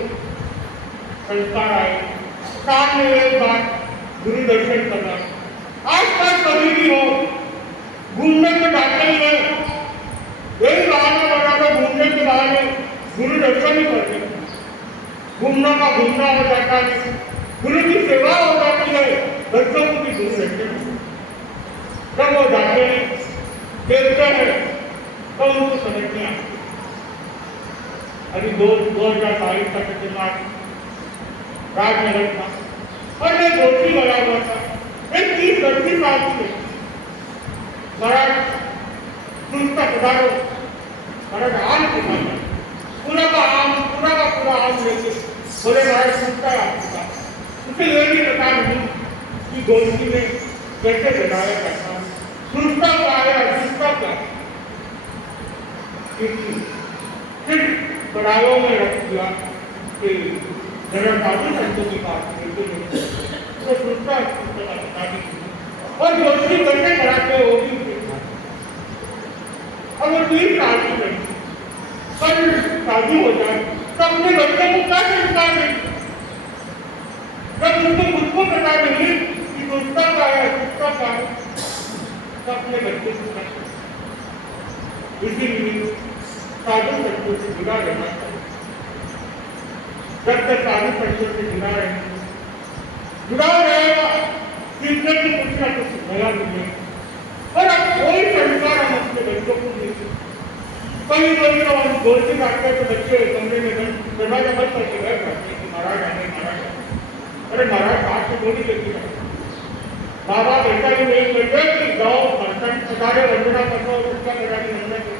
संस्कार आए। साल में एक बार गुरु दर्शन करना, आस पास कभी भी हो घूमने के जाते ही है, यही बहाना बना तो घूमने के बहाने गुरु दर्शन ही करते, घूमना का घूमना हो जाता है, गुरु की सेवा हो जाती है, बच्चों को भी गुरु रहते हैं। जब वो जाते हैं देखते हैं तो उनको समझ में आता। अभी 2022 का चुनाव राजनगर था और मैं धोती लगा हुआ था, एक 30-32 साल की महाराज सुनता पधारो, महाराज आम के साथ पूरा का पूरा आम लेके बोले महाराज सुनता है आपका, उसे ये भी पता नहीं कि गोलकी में कैसे बनाया जाता है, सुनता क्या है सुनता क्या, फिर पढ़ाओ में रख दिया कि जरा साधु संतों के पास तो सुनता बता दी और गोलकी कैसे कराते हो भी अब वो 3 साल की लड़की पर राजी हो जाए तो अपने बच्चे को क्या संस्कार देंगे? जब उसको खुद को पता नहीं कि दोस्ता क्या है, किसका क्या है, तो अपने बच्चे को क्या करें? इसीलिए साधु संतों से जुड़ा रहना चाहिए। जब तक साधु संतों से जुड़ा रहेगा, जीवन में कुछ ना कुछ नया मिलेगा। और अब कोई संस्कार हम अपने बच्चों को नहीं देते। कई कभी तो हम बोलते जाते हैं तो बच्चे कमरे में दरवाजा बंद करके बैठ जाते हैं कि महाराज आने महाराज आने। अरे महाराज हाथ से थोड़ी लेके जाते। माँ बाप ऐसा ही नहीं करते कि जाओ बर्तन सजारे वंदना करो और उसका कराने वंदना करो।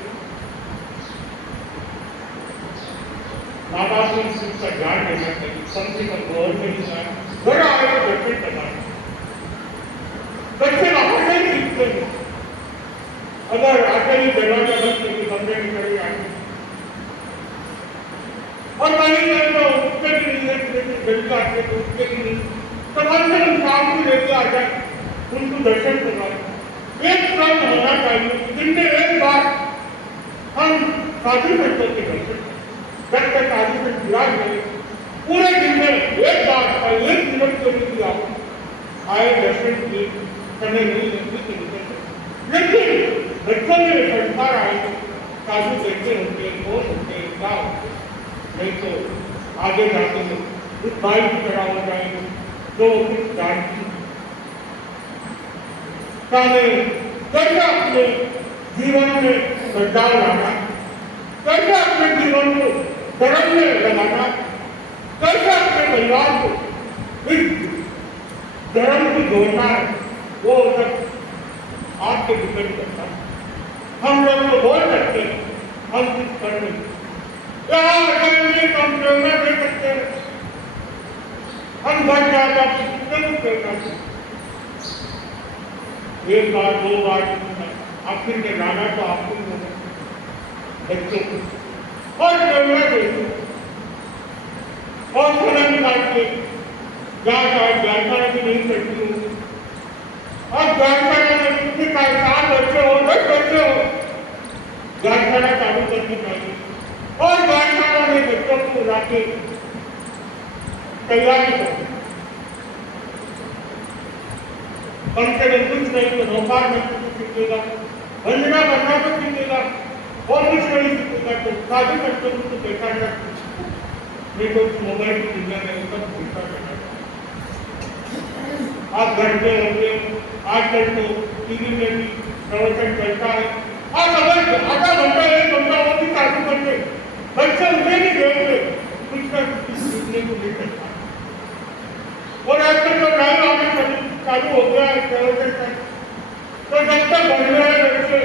माँ बाप को इस चीज का ज्ञान देना चाहिए, कम से कम गवर्नमेंट का घर आए तो दर्शन करना। बच्चे बाहर नहीं सीखते हैं। अगर आते ही दरवाजा बंद करके कमरे में चले जाते और कहीं नहीं तो उठते भी नहीं है, जल्दी आते तो उठते भी नहीं, तो हम से हम शाम को लेके आ जाए, उनको दर्शन करवाए। एक काम होना चाहिए, दिन में एक बार हम साधु संतों के दर्शन, जब तक साधु संत विराज करें, पूरे दिन में एक बार और एक मिनट के लिए आप आए दर्शन किए, समय नहीं लगती तो लेकिन बच्चों में संस्कार आएंगे, साधु कैसे होते, कौन होते, क्या होते, नहीं तो आगे जाते हैं उस भाई की तरह हो जाएंगे जो कुछ जानती कैसे अपने जीवन में बदलाव लाना, कैसे अपने जीवन को धर्म में लगाना, कैसे अपने परिवार को इस धर्म को जोड़ना है, वो सब आपके डिपेंड करता है। हम लोग तो बोल सकते हैं, हम कुछ कर नहीं सकते, हम प्रेरणा दे सकते हैं, हम घर जाकर कितने को प्रेरणा दें, एक बार दो बार आखिर में जाना तो आपको होगा बच्चों को और प्रेरणा देंगे और समय निकाल के जानकारी भी नहीं करती हूँ और जानकारी में कितने साल बच्चे हो, 10 बच्चे हो, जानकारी चालू करनी चाहिए और जानकारी में बच्चों को लाके तैयारी करनी, कम से कम कुछ नहीं तो नौकार में कुछ सीखेगा, वंदना करना तो सीखेगा और कुछ नहीं सीखेगा तो साधु संतों को तो देखा जाए नहीं तो मोबाइल की दुनिया में सब सीखा जाता है। आप घर पे होंगे, आजकल तो टीवी में भी प्रवचन चलता है, आप अगर आधा घंटा 1 घंटा वो भी साधु करते बच्चे उन्हें भी देखते कुछ ना कुछ सीखने को मिल सकता है। और आजकल तो लाइव आने चालू हो गया है प्रवचन, तो जब तक बढ़ रहे हैं बच्चे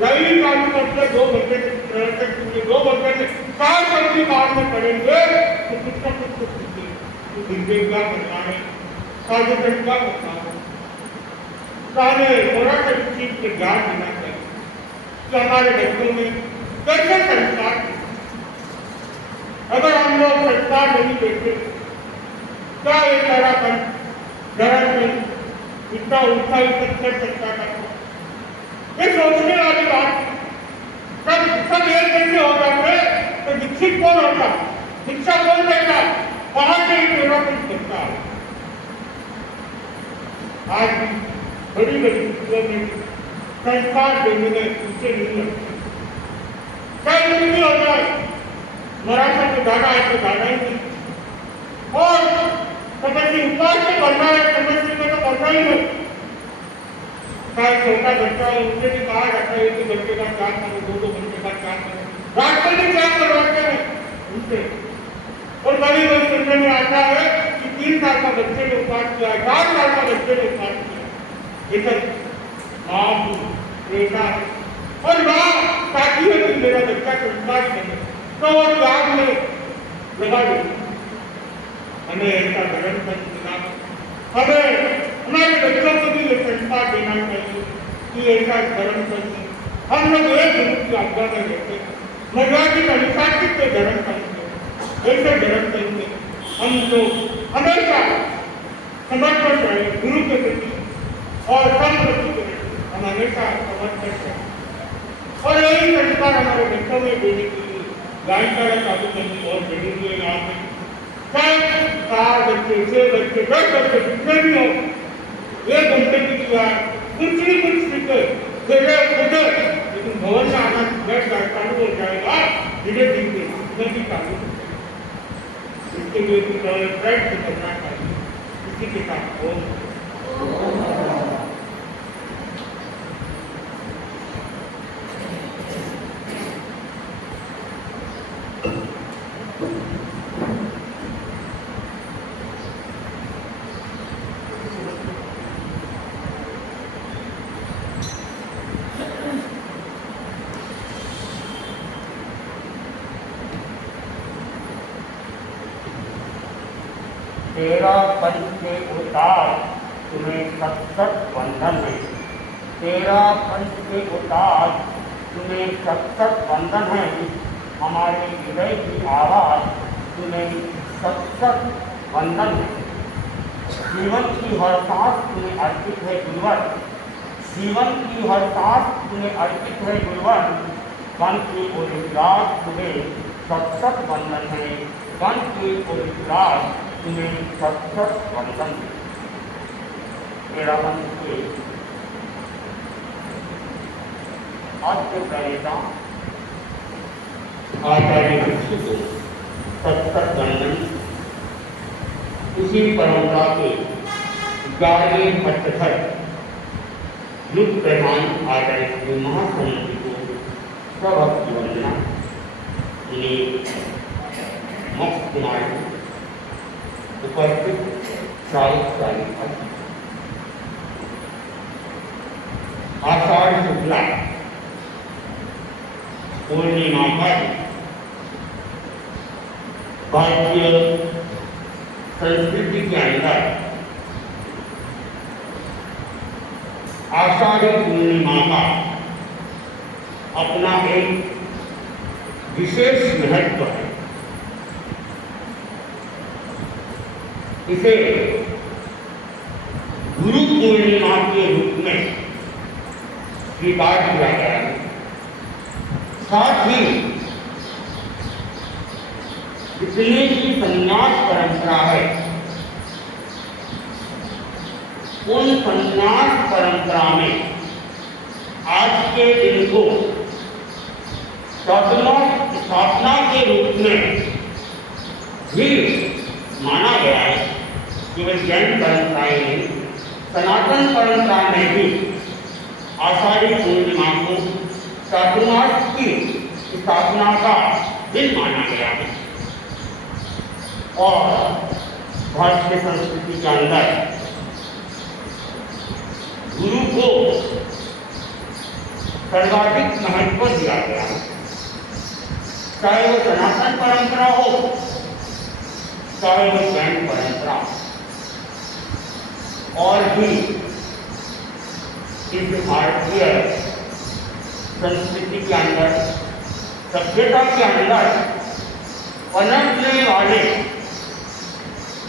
लाइव चालू करते 2 घंटे प्रवचन सुनिए, 2 घंटे में 4 घंटे बाद में पढ़ेंगे तो कुछ ना कुछ तो सीखेंगे, तो हिंदी का करना है, साधु संत का करना है, हमें थोड़ा सा इस चीज पे ध्यान देना चाहिए कि हमारे बच्चों में कैसे संस्कार, अगर हम लोग संस्कार नहीं देते क्या एक तरह धर्म में इतना उत्साहित कर सकता था? ये सोचने वाली बात, सब एक कैसे हो जाते तो दीक्षित कौन होता, शिक्षा कौन देता, वहां से ही थोड़ा कुछ करता है। आज बड़ी बड़ी स्कूलों में संस्कार देने में पीछे नहीं लगते, कई दिन भी हो जाए मराठा को दादा है तो दादा ही नहीं, और तपस्वी उपवास से करना है, तपस्वी में तो करना ही नहीं, चाहे छोटा बच्चा है उससे भी कहा जाता है कि बच्चे का क्या करो, 2 घंटे का क्या करो, रास्ते में क्या करवाते हैं उनसे। और कभी कभी सुनने में आता है कि 3 साल का बच्चे ने उपवास किया है, 4 साल का बच्चे ने उपवास किया, ये सब माँ बेटा है और माँ चाहती है कि मेरा बच्चा संस्कार करे तो वो त्याग में लगा देती। हमें ऐसा धर्म संस्था, हमें हमारे बच्चों को भी ये संस्कार देना चाहिए कि ऐसा धर्म संस्था हम लोग एक गुरु की आज्ञा में रहते हैं, मर्यादा के अनुशासित से धर्म संस्था, ऐसे धर्म संस्था हम लोग हमेशा समर्पण रहे गुरु के प्रति और सब प्रति के प्रति हम हमेशा समर्पण करें और यही संस्कार हमारे बच्चों में देने के लिए लाइन का चालू करनी और जरूरी है यहाँ पे। चाहे 4 बच्चे 6 बच्चे 10 बच्चे कितने भी हो, 1 घंटे की क्रिया कुछ नहीं कुछ सीखे खेले कूदे, लेकिन भवन में आना बैठ चालू हो जाएगा धीरे धीरे इसमें भी चालू हो जाएगा। इसके लिए भी प्रयत्न करना चाहिए इसी के साथ हो। तेरा पंच के उतार तुम्हें सत्सत बंधन है। तेरा पंच के उतार तुम्हें सत्सत बंधन है। हमारे हृदय की आवाज़ तुम्हें सत्सत बंधन है। जीवन की हर सांस तुम्हें अर्पित है गुरुवर। जीवन की हर सांस तुम्हें अर्पित है गुरुवर। मन की उदास तुम्हें सत्सत बंधन है। मन की उदास तुम्हें सत्सत बंधन। मेरा मन के आद्य प्रणेता आचार्य भिक्षु को सत्सत बंधन उसी परंपरा के 11वें पट्टधर युग प्रधान आचार्य श्री महासंत जी को स्वभक्ति वंदना। उन्हें मोक्ष कुमार उपस्थित साहित्य आषाढ़ शुक्ला पूर्णिमा पर भारतीय संस्कृति के अंदर आषाढ़ी पूर्णिमा का अपना एक विशेष महत्व है। इसे गुरु पूर्णिमा के रूप में स्वीकार किया गया है। साथ ही जितनी भी संन्यास परंपरा है, उन संन्यास परंपरा में आज के दिन को स्थापना के रूप में भी माना गया है। केवल जैन परंपराएं नहीं, सनातन परंपरा में भी आषाढ़ी पूर्णिमा को चातुर्मास की स्थापना का दिन माना गया है। और भारतीय संस्कृति के अंदर गुरु को सर्वाधिक महत्व दिया गया है। चाहे वो सनातन परंपरा हो, चाहे वो जैन परंपरा, और भी इस भारतीय संस्कृति के अंदर, सभ्यता के अंदर पनपने वाले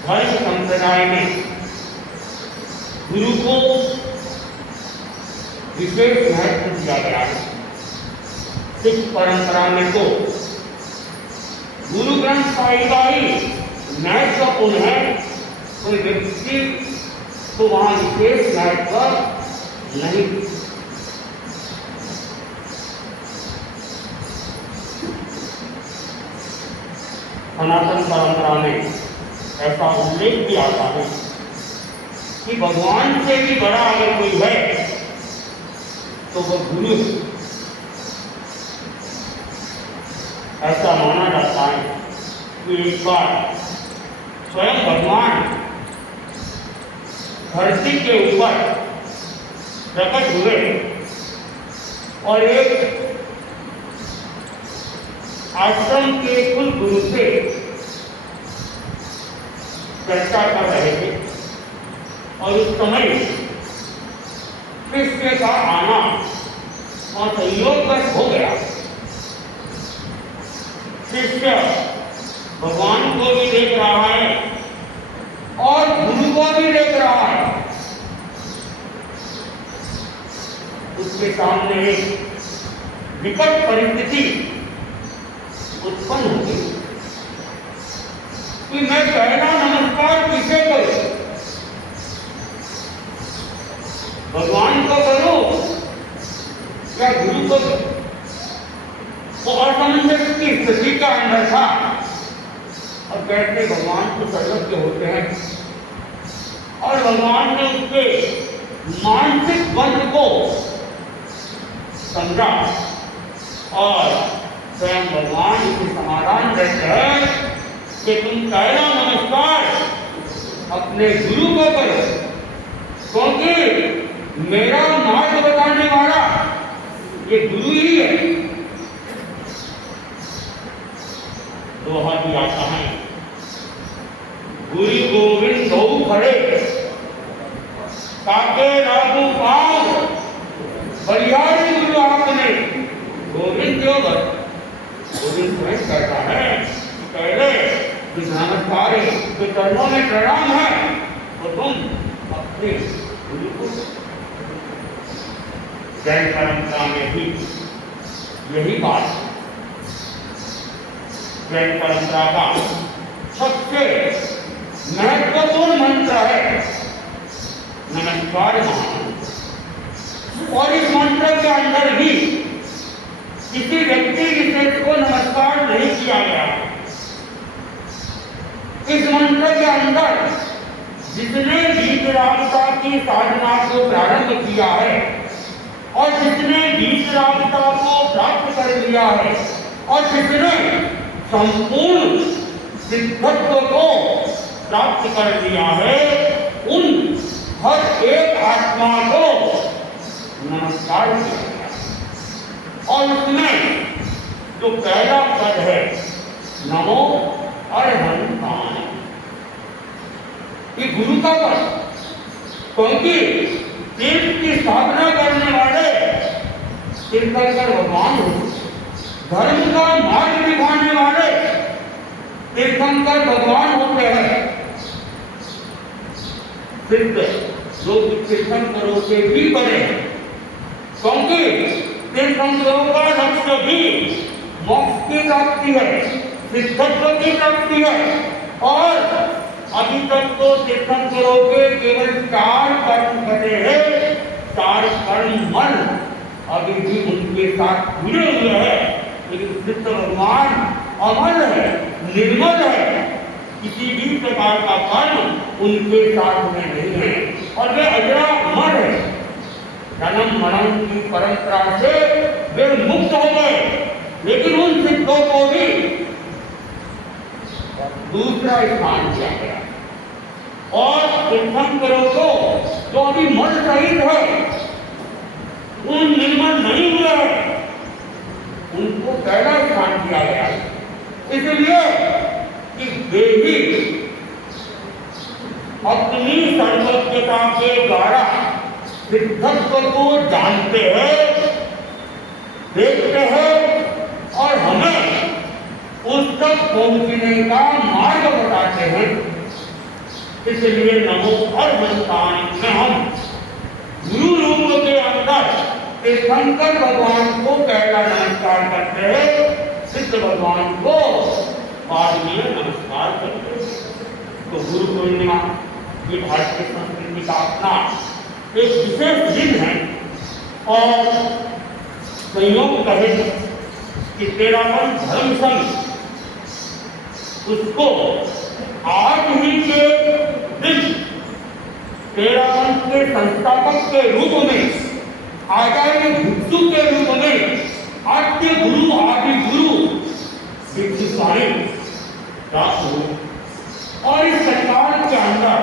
धर्म संप्रदाय में गुरु को विशेष महत्व दिया गया है। सिख परंपरा में तो गुरु ग्रंथ साहिब का ही महत्वपूर्ण है। कोई व्यक्ति तो वहां विशेष महत्व नहीं। सनातन परंपरा में ऐसा उल्लेख भी आता है कि भगवान से भी बड़ा अगर कोई है तो वह गुरु। ऐसा माना जाता है कि एक बार स्वयं भगवान धरती के ऊपर प्रकट हुए और एक आश्रम के कुल गुरु से चर्चा कर रहे थे। और उस समय कृष्ण का आना और संयोगवश हो गया। शिष्य भगवान को भी देख रहा है और गुरु को भी देख रहा है। उसके सामने एक विकट परिस्थिति उत्पन्न होगी कि मैं पहला नमस्कार किसे करूं, भगवान को करूं या गुरु को करूं। वो असमंजस की स्थिति का अंदर था। अब कहते भगवान तो सर्वज्ञ होते हैं और भगवान ने उसके मानसिक बंध को समझा और स्वयं भगवान इसे समाधान देते हैं कि तुम पहला नमस्कार अपने गुरु को करो, क्योंकि मेरा मार्ग बताने वाला ये गुरु ही है। दोहा भी आता है, गुरु गोविंद गौ खड़े काके राघु पाव, बलिहारी गुरु आपने गोविंद जो गोविंद स्वयं कहता है पहले नमस्कार के चरणों में प्रणाम है तो तुम अपने गुरु को। जैन परंपरा में भी यही बात है। जैन परंपरा का सबसे महत्वपूर्ण मंत्र है नमस्कार महान। और इस मंत्र के अंदर भी किसी व्यक्ति विशेष को नमस्कार नहीं किया गया। इस मंत्र के अंदर जिसने वीतरागता की साधना को प्रारंभ किया है और जिसने वीतरागता को प्राप्त कर लिया है और जिसने संपूर्ण सिद्धत्व को प्राप्त कर लिया है, उन हर एक आत्मा को नमस्कार किया गया। और उसमें जो पहला पद है नमो अरहंताय, ये गुरु का पद, क्योंकि तीर्थ की साधना करने वाले तीर्थंकर भगवान होते, धर्म का मार्ग दिखाने वाले तीर्थंकर भगवान होते हैं। सिद्ध लोग तीर्थंकरों से भी बड़े हैं, क्योंकि तीर्थंकरों का लक्ष्य भी मोक्ष की प्राप्ति है, सिद्धत्व की प्राप्ति है। और अभी तक तो तीर्थंकरों के केवल 4 कर्म बचे हैं, 4 कर्म मन अभी भी उनके साथ जुड़े हुए हैं। लेकिन सिद्ध भगवान अमर है, निर्मल है, किसी भी प्रकार का कर्म उनके साथ में नहीं है और वे अजरा अमर है। जन्म मरण की परंपरा से वे मुक्त हो गए, लेकिन उन सिद्धों को भी दूसरा स्थान दिया गया। और तीर्थंकरों को जो अभी मर रहित है, उन निर्मल नहीं हुए हैं, उनको पहला स्थान दिया गया। इसलिए कि वे ही अपनी सर्वज्ञता के द्वारा सिद्धत्व को जानते हैं, देखते हैं और हमें उस तक पहुंचने का मार्ग बताते हैं। इसलिए नमो अरहंताय में हम गुरु रूप के अंदर तीर्थंकर भगवान को पहला नमस्कार करते हैं, सिद्ध भगवान को बाद में नमस्कार करते हैं। तो गुरु पूर्णिमा ये भारतीय संस्कृति का अपना एक विशेष दिन है। और संयोग कहे कि 13वां धर्म संघ उसको आज ही के दिन 13वां के संस्थापक के रूप में, आचार्य भिक्षु के रूप में आद्य गुरु आदि गुरु भिक्षु स्वामी प्राप्त हुए। और इस संसार के अंदर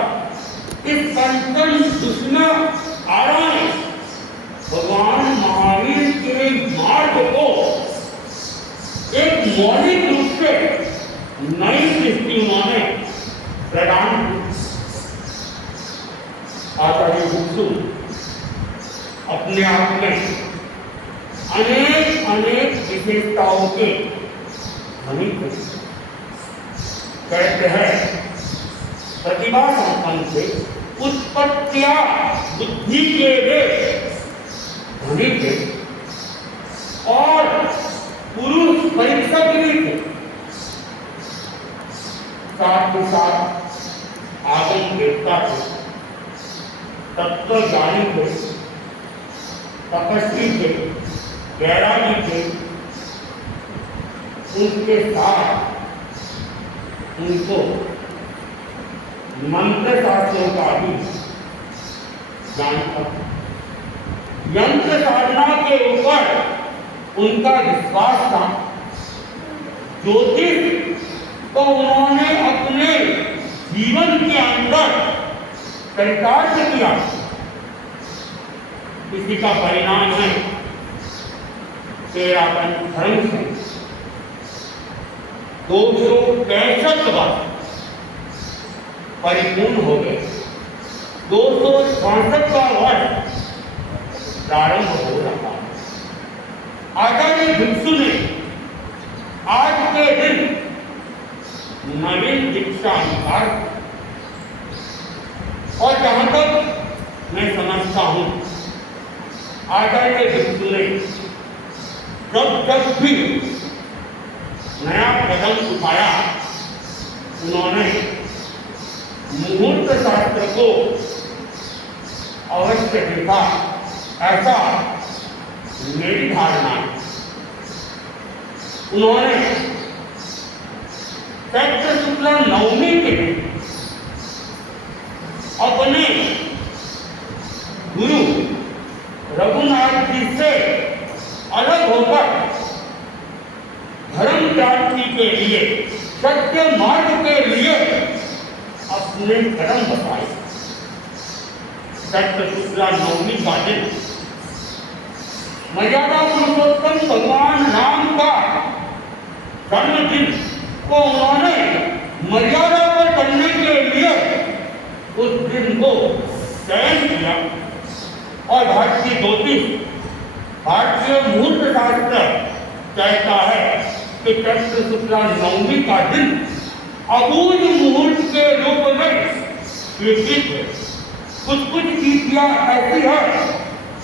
इस संतन सुषमा आराम भगवान महावीर के मार्ग को एक मौलिक रूप से नई दृष्टि उन्होंने प्रदान की। आचार्य भिक्षु अपने आप में अनेक विशेषताओं के धनी थे। कहते हैं प्रतिभा संपन्न थे, उत्पत्तिया बुद्धि के वे धनी थे और पुरुष परीक्षक भी थे, साथ ही साथ आगम देवता थे, तत्वज्ञानी थे, तपस्वी थे, वैरागी थे। उनके साथ उनको मंत्र शास्त्रों का भी ज्ञान था। यंत्र साधना के ऊपर उनका विश्वास था। ज्योतिष को उन्होंने अपने जीवन के अंदर चरितार्थ किया। इसी का परिणाम है तेरापन धर्म से 265 वर्ष परिपूर्ण हो गए। 266वां वर्ष प्रारंभ हो रहा है। आचार्य भिक्षु ने आज के दिन नवीन दीक्षा अंगीकार, और जहां तक मैं समझता हूं आचार्य भिक्षु ने जब भी नया कदम उठाया उन्होंने मुहूर्त शास्त्र को अवश्य देखा, ऐसा मेरी धारणा है। उन्होंने चैत्र शुक्ल नवमी के दिन अपने गुरु रघुनाथ जी से अलग होकर धर्म क्रांति के लिए, सत्य मार्ग के लिए अपने कर्म बताए। चैत्र शुक्ल नवमी का दिन मर्यादा पुरुषोत्तम भगवान राम का जन्मदिन को उन्होंने मर्यादा पर करने के लिए उस दिन को चयन किया। और भारतीय ज्योतिष, भारतीय मुहूर्त शास्त्र कहता है कि चैत्र शुक्ल नवमी का दिन अबूझ मुहूर्त के रूप में स्वीकृत है। कुछ तिथियां ऐसी है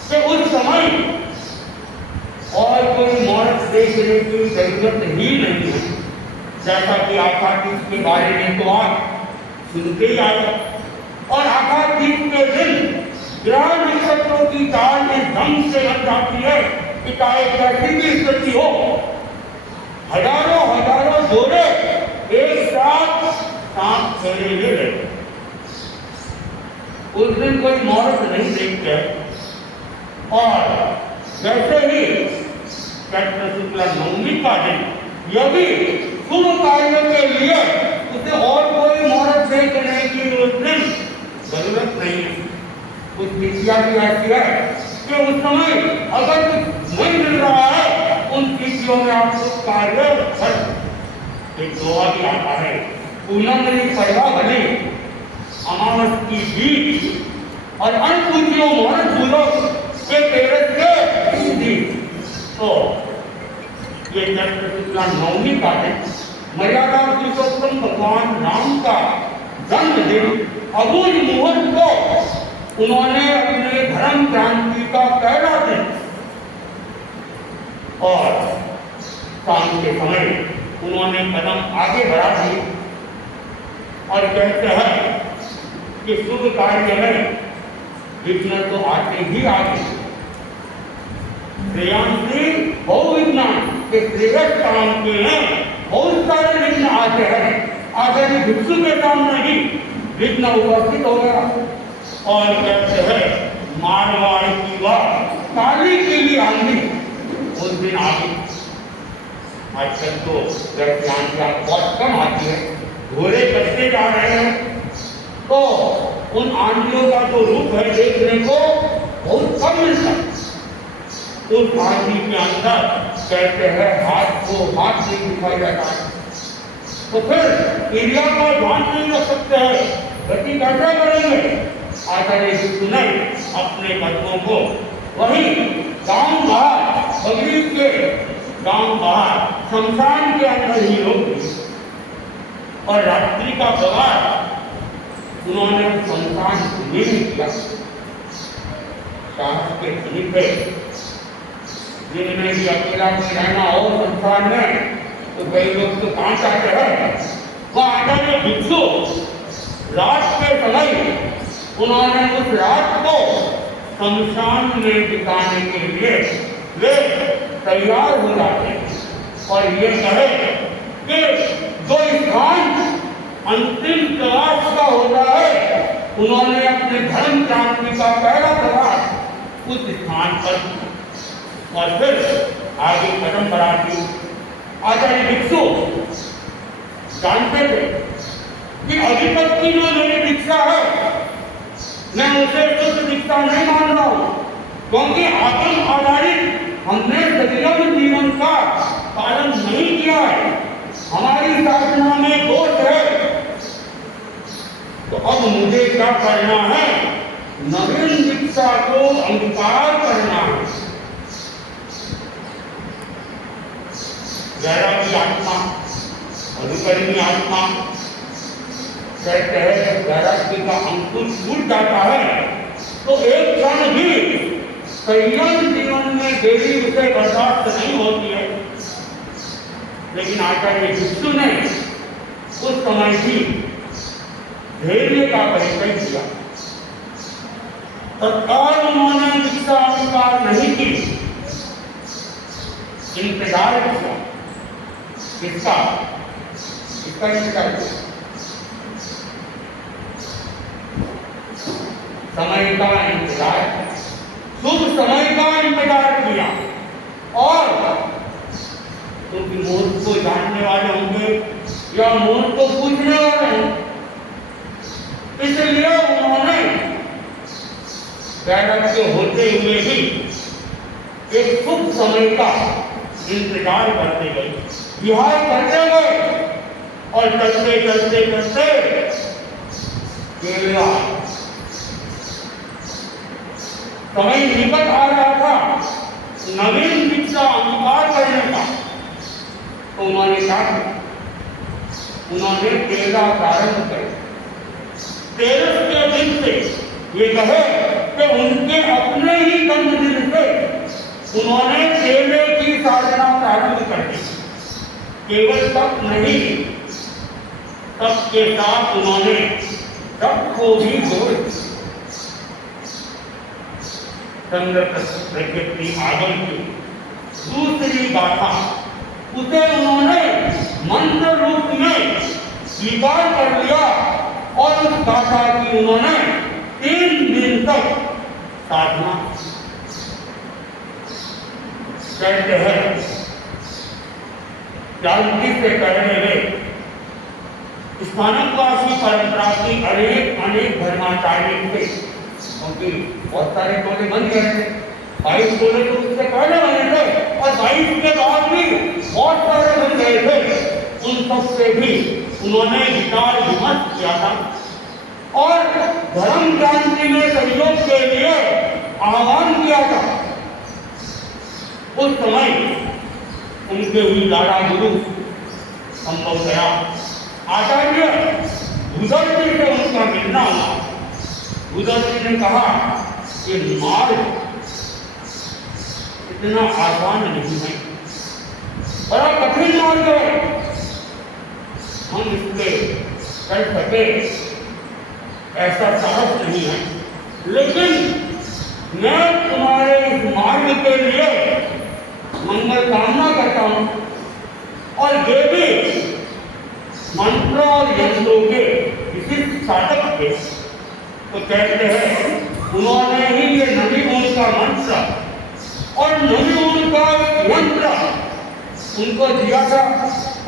कि उस समय और कोई मुहूर्त देखने की जरूरत ही नहीं है। जैसा कि आषाढ़ के बारे में तो आप सुनते ही आए, और आषाढ़ के दिन ग्रह नक्षत्रों की चाल इस ढंग से लग जाती है कि चाहे कैसी भी स्थिति हो, हजारों जोड़े एक साथ सांप फेरे ले लेते। उस दिन कोई मुहूर्त नहीं देखते, और जैसे ही चैत्र शुक्ल नवमी का दिन यदि शुभ कार्य के लिए उसे और कोई मुहूर्त देखने की उस दिन जरूरत नहीं है। कुछ तिथियां भी ऐसी है कि उस समय अगर कुछ नहीं मिल रहा है, उन तिथियों में आपको कार्य एक दोहा भी आता है, पूनम पड़वा भले अमावस की बीच और अनपूजियों मुहूर्त भूलो के तेरस के दिन। तो ये चैत्र शुक्ल नवमी का दिन मर्यादा पुरुषोत्तम भगवान राम का जन्मदिन, अबूझ मुहूर्त को उन्होंने अपने धर्म क्रांति का पहला दिन, और शाम के समय उन्होंने कदम आगे बढ़ा दिए और कहते हैं कि शुभ कार्य में विघ्न तो आते ही आते। श्रेयांसी बहुविघ्न के श्रेयस काम के लिए बहुत सारे विघ्न आते हैं। आचार्य भिक्षु के सामने ही विघ्न उपस्थित हो गया, और कहते हैं मारवाड़ की वह काली पीली आंधी उस दिन आ गई। आजकल तो वैसी आंधियां बहुत कम आती है, घोड़े कटते जा रहे हैं, तो उन आंधियों का जो रूप है देखने को बहुत कम मिलता है। उस आंधी के अंदर कहते हैं हाथ नहीं दिखाई जाता है, तो फिर एरिया का ध्यान नहीं रख सकते हैं, गति कैसे करेंगे। आचार्य भिक्षु ने अपने कदमों को वही गांव बाहर, बगीच के गांव बाहर शमशान के अंदर ही रोक दी, और रात्रि का प्रवास उन्होंने शमशान भूमि में किया। साहस के धनी थे, जिनमें भी अकेला में रहना हो संसार में, तो कई लोग तो कहाँ चाहते हैं, वहाँ आचार्य भिक्षु रात के समय उन्होंने उस रात को शमशान में बिताने के लिए वे तैयार हो जाते हैं और ये कहे कि जो स्थान अंतिम प्रयास का होता है, उन्होंने अपने धर्म क्रांति का पहला प्रयास उस स्थान पर किया और फिर आगे कदम बढ़ाती। आचार्य भिक्षु जानते थे कि अभी तक की जो मेरी दीक्षा है, मैं उसे शुद्ध दीक्षा नहीं मान रहा हूं, क्योंकि आत्म आधारित हमने सजग जीवन का पालन नहीं किया है, हमारी साधना में दोष है। तो अब मुझे क्या करना है, नवीन दीक्षा को अंगीकार करना है। वैरागी आत्मा, अधिकरणी आत्मा कहते हैं वैराग्य का अंकुश टूट जाता है तो एक क्षण भी संयम जीवन में देरी उसे बर्दाश्त नहीं होती है। लेकिन आचार्य भिक्षु ने उस समय भी धैर्य का परिचय दिया। तत्काल उन्होंने दीक्षा अंगीकार नहीं की, इंतजार किया। इसका इंतजार किया, समय का इंतजार, शुभ समय का इंतजार किया। और क्योंकि मौत को जानने वाले होंगे या मौत को पूछने वाले हैं, इसलिए उन्होंने वैराग्य होते हुए भी एक शुभ समय का इंतजार करते गए, विहार करते गए और चलते चलते चलते केवल समय निकट आ रहा था नवीन दीक्षा अंगीकार करने का। तो उन्होंने क्या किया, उन्होंने केला प्रारंभ कर 13 के दिन से ये कहे कि उनके अपने ही जन्मदिन से उन्होंने केले की साधना प्रारंभ कर दी। केवल तप नहीं, तप के साथ उन्होंने तप को भी जोड़ प्रकृति आगम की दूसरी गाथा उसे उन्होंने मंत्र रूप में स्वीकार कर लिया और उस गाथा की उन्होंने 3 दिन तक साधना करते हैं। क्रांति से करने में स्थानकवासी परंपरा की अनेक धर्माचार्य थे, क्योंकि बहुत सारे टोले बन गए थे। 22 टोले तो उससे पहले बने थे और 22 के बाद भी बहुत सारे बन गए थे। उन सब से भी उन्होंने विचार विमर्श किया था और धर्म क्रांति में सहयोग के लिए आह्वान किया था। उस समय उनके हुई लाड़ा गुरु संभव गया आचार्य भूदर्जी से उनका मिलना हुआ। भूदर्जी ने कहा कि मार्ग इतना आसान नहीं है, बड़ा कठिन मार्ग है, हम इसके कर सके ऐसा साहस नहीं है, लेकिन मैं तुम्हारे इस मार्ग के लिए मंगल कामना करता हूं और ये भी मंत्र और यंत्रों के विशिष्ट साधक थे। तो कहते हैं उन्होंने ही ये नवी मूल का मंत्र और नवी मूल का यंत्र उनको दिया था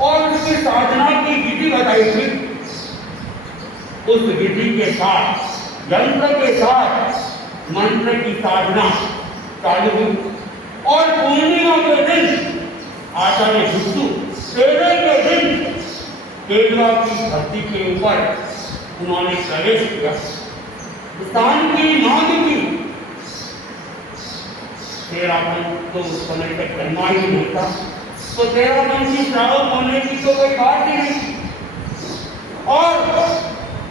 और उसकी साधना की विधि बताई थी। उस विधि के साथ यंत्र के साथ मंत्र की साधना चालू हुई और पूर्णिमा के दिन आचार्य भिक्षु केले के दिन केला की धरती के ऊपर उन्होंने प्रवेश किया, स्थान की मांग की। 13 तो उस समय तक जन्मा ही नहीं था, तो 13 की श्रावक होने की तो कोई बात ही नहीं। और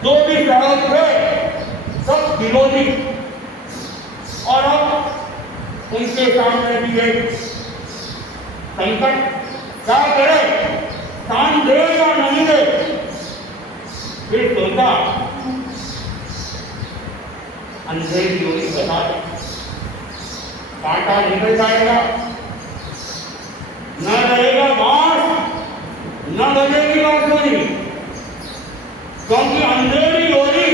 जो भी श्रावक थे सब विरोधी, और अब उनके सामने भी एक संकट क्या करे, स्थान दे या नहीं दे। फिर सोचा अंधेरी होगी बता दे, कांटा निकल जाएगा, न रहेगा बांस, न बजेगी बांसुरी, क्योंकि अंधेरी होगी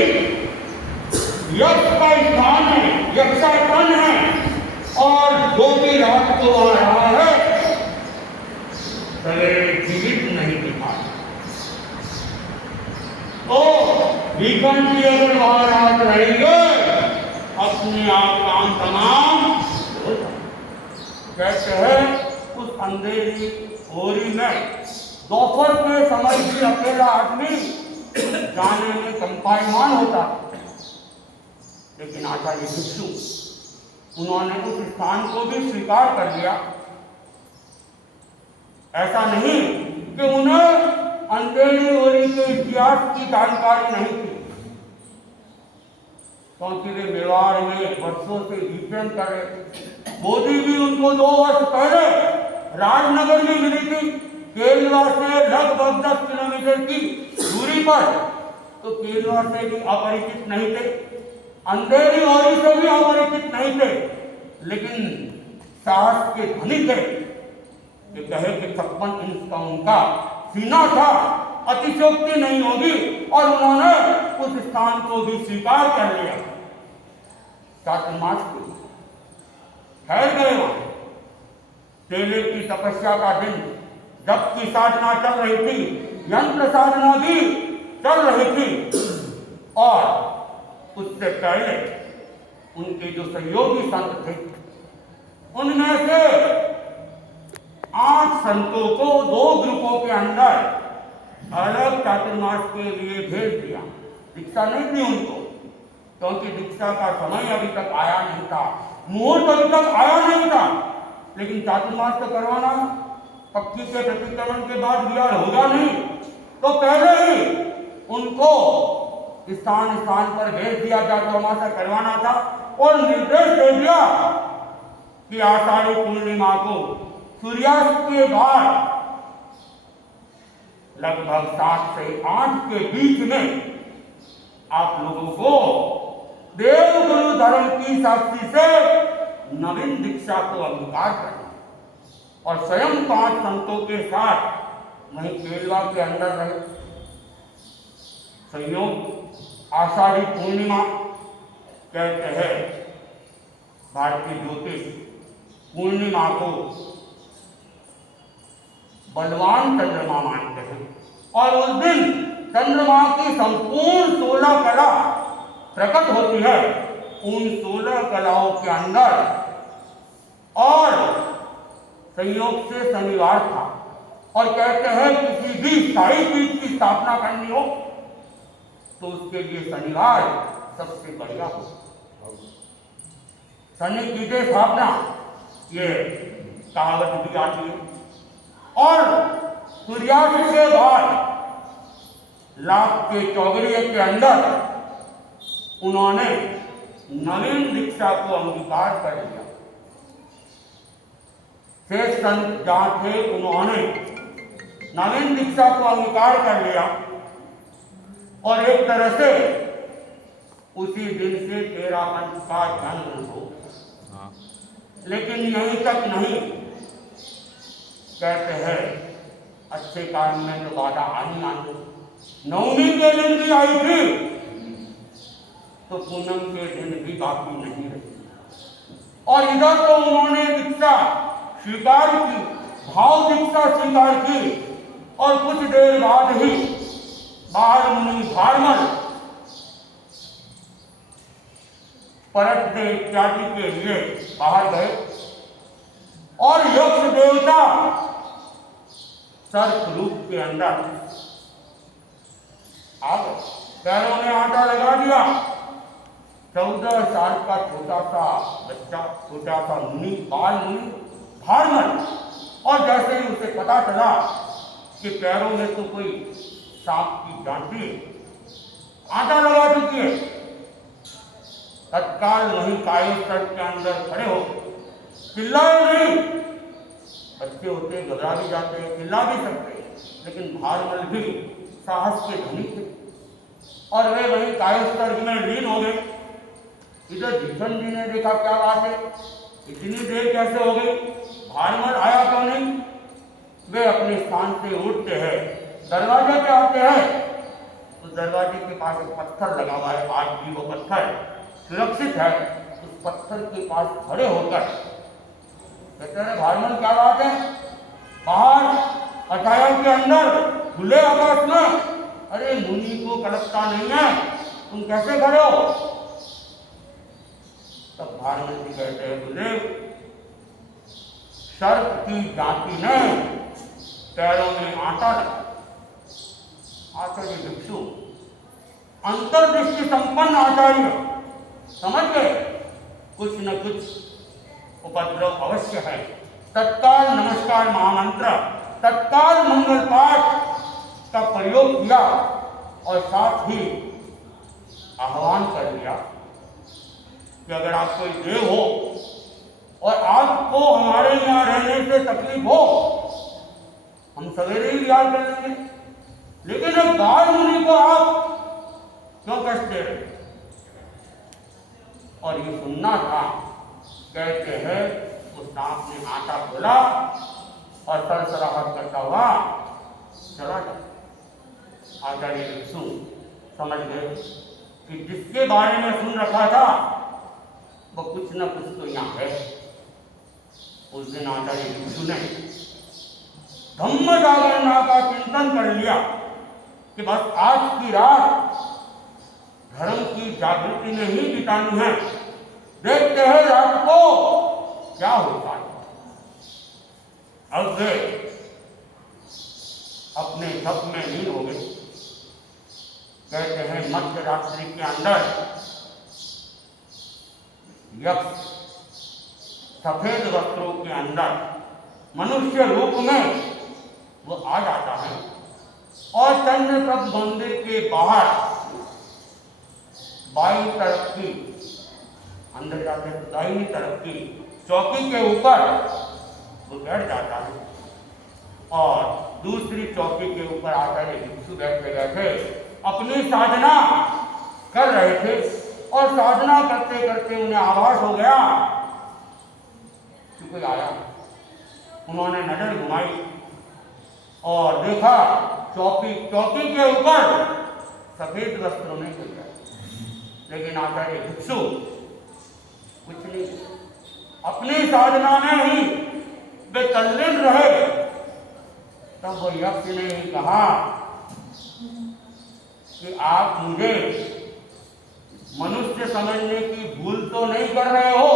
यक्ष का स्थान है, यक्षापन है, और जो भी रात को आ रहा है सवेरे जीवित नहीं दिखा। तो विकन की अगर वहां रात रहेंगे अपने आप काम तमाम हो जाए। कहते हैं उस अंधेरी होरी में दोपहर के समय भी अकेला आदमी जाने में कंपायमान होता, लेकिन आचार्य भिक्षु उन्होंने उस स्थान को भी स्वीकार कर लिया। ऐसा नहीं कि उन्हें अंधेरी होरी के इतिहास की जानकारी नहीं थी, क्योंकि वे मेवाड़ में वर्षों से विचरण कर रहे थे। मोदी भी उनको 2 वर्ष पहले राजनगर में मिली थी, केलवा से लगभग 10 किलोमीटर की दूरी पर। तो केलवा से भी अपरिचित नहीं थे, अंधेरी होरी से भी अपरिचित नहीं थे, लेकिन साहस के धनी थे कि कहे कि 56 इंच का उनका सीना था, अतिशयोक्ति नहीं होगी, और उन्होंने उस स्थान को भी स्वीकार कर लिया। चातुर्मास को ठहर गए वहां। तेले की तपस्या का दिन, जप की साधना चल रही थी, यंत्र साधना भी चल रही थी, और उससे पहले उनके जो सहयोगी संत थे उनमें से 8 संतों को 2 ग्रुपों के अंदर अलग चातुर्मास के लिए भेज दिया। दीक्षा नहीं दी उनको, क्योंकि दीक्षा का समय अभी तक आया नहीं था, मुहूर्त अभी तक आया नहीं था, लेकिन चातुर्मास तो करवाना, पक्षी के प्रतिक्रमण के बाद बिहार होगा नहीं, तो पहले ही उनको स्थान स्थान पर भेज दिया, चातुर्मास करवाना था, और निर्देश दे दिया कि आषाढ़ी पूर्णिमा को सूर्यास्त के बाद लगभग 7 से 8 के बीच में आप लोगों को देव गुरु धर्म की साक्षी से नवीन दीक्षा को अंगीकार करना, और स्वयं 5 संतों के साथ वहीं केलवा के अंदर रहे। संयोग आषाढ़ी पूर्णिमा कहते हैं भारतीय ज्योतिष पूर्णिमा को बलवान चंद्रमा मानते हैं, और उस दिन चंद्रमा की संपूर्ण 16 कला प्रकट होती है उन 16 कलाओं के अंदर। और संयोग से शनिवार था, और कहते हैं किसी भी स्थायी पीठ की स्थापना करनी हो तो उसके लिए शनिवार सबसे बढ़िया हो। शनि की स्थापना ये कहावत भी आती है। और सूर्यास्त के बाद लाख के चौगड़िए के अंदर उन्होंने नवीन दीक्षा को अंगीकार कर लिया। शेष संत जहां थे उन्होंने नवीन दीक्षा को अंगीकार कर लिया, और एक तरह से उसी दिन से 13 पंथ का जन्म हो। लेकिन यहीं तक नहीं, कहते हैं अच्छे काम में तो बाधा आनी आनी। नवमी के दिन भी आई थी तो पूनम के दिन भी बाकी नहीं रही। और इधर तो उन्होंने दीक्षा स्वीकार की, भाव दीक्षा स्वीकार की, और कुछ देर बाद ही बाहर मुनि भारमल परखने इत्यादि के लिए बाहर गए, और यक्ष देवता सर्प रूप के अंदर आ गए। पैरों में आटा लगा दिया। 14 साल का छोटा सा बच्चा, छोटा सा मुनि, बाल मुनि भारमल, और जैसे ही उसे पता चला कि पैरों में तो कोई सांप की डांटी आटा लगा चुकी है, तत्काल वहीं कायस्थल के अंदर खड़े हो चिल्लाए नहीं। बच्चे होते घबरा भी जाते, चिल्ला भी सकते, लेकिन भारमल भी साहस के धनी थे और वे वहीं कायस्वर्ग में लीन हो गए। इधर भीषण जी ने देखा क्या बात है, इतनी देर कैसे हो गई, भारमल आया क्यों नहीं। वे अपने स्थान से उठते हैं, दरवाजे पे आते हैं, उस दरवाजे के पास एक पत्थर लगा हुआ है, आज भी वो पत्थर सुरक्षित है। उस पत्थर के पास खड़े होकर कहते हैं, भारमल क्या बात है, बाहर अटाया के अंदर खुले आकाश में, अरे मुनि को कलकता नहीं है, तुम कैसे खड़े हो। तब भारमल जी कहते हैं, गुरुदेव सर्प की जाति ने पैरों में आटा रखा। आचार्य भिक्षु अंतर्दृष्टि संपन्न आचार्य समझ गए कुछ न कुछ उपद्रव अवश्य है। तत्काल नमस्कार महामंत्र, तत्काल मंगल पाठ का प्रयोग किया और साथ ही आह्वान कर दिया कि अगर आप कोई देव हो और आपको हमारे यहाँ रहने से तकलीफ हो, हम सवेरे ही विहार कर लेंगे, लेकिन अब बाल मुनि को आप क्यों कष्ट दे रहे। और ये सुनना था। कहते हैं उस सांप ने आटा खोला और सरसराहट करता हुआ चला गया। आचार्य भिक्षु समझ गए कि जिसके बारे में सुन रखा था वो कुछ न कुछ तो यहाँ है। उस दिन आचार्य भिक्षु ने धम्म जागरणा का चिंतन कर लिया कि बस आज की रात धर्म की जागृति में ही बितानी है, देखते हैं रात को क्या होता है। अब वे अपने जप में लीन हो गए। कहते हैं मध्य रात्रि के अंदर यक्ष सफेद वस्त्रों के अंदर मनुष्य रूप में वो आ जाता है और चंद्रप्रभ मंदिर के बाहर बाईं तरफ की, अंदर जाते हैं दाहिनी तरफ की चौकी के ऊपर वो बैठ जाता है और दूसरी चौकी के ऊपर आचार्य भिक्षु बैठे बैठे अपनी साधना कर रहे थे। और साधना करते करते उन्हें आभास हो गया कि कोई आया। उन्होंने नजर घुमाई और देखा चौकी के ऊपर सफेद वस्त्रों में कोई है, लेकिन आचार्य भिक्षु कुछ नहीं, अपनी साधना में ही वे तल्लीन रहे। तब वो यक्ष ने ही कहा कि आप मुझे मनुष्य समझने की भूल तो नहीं कर रहे हो।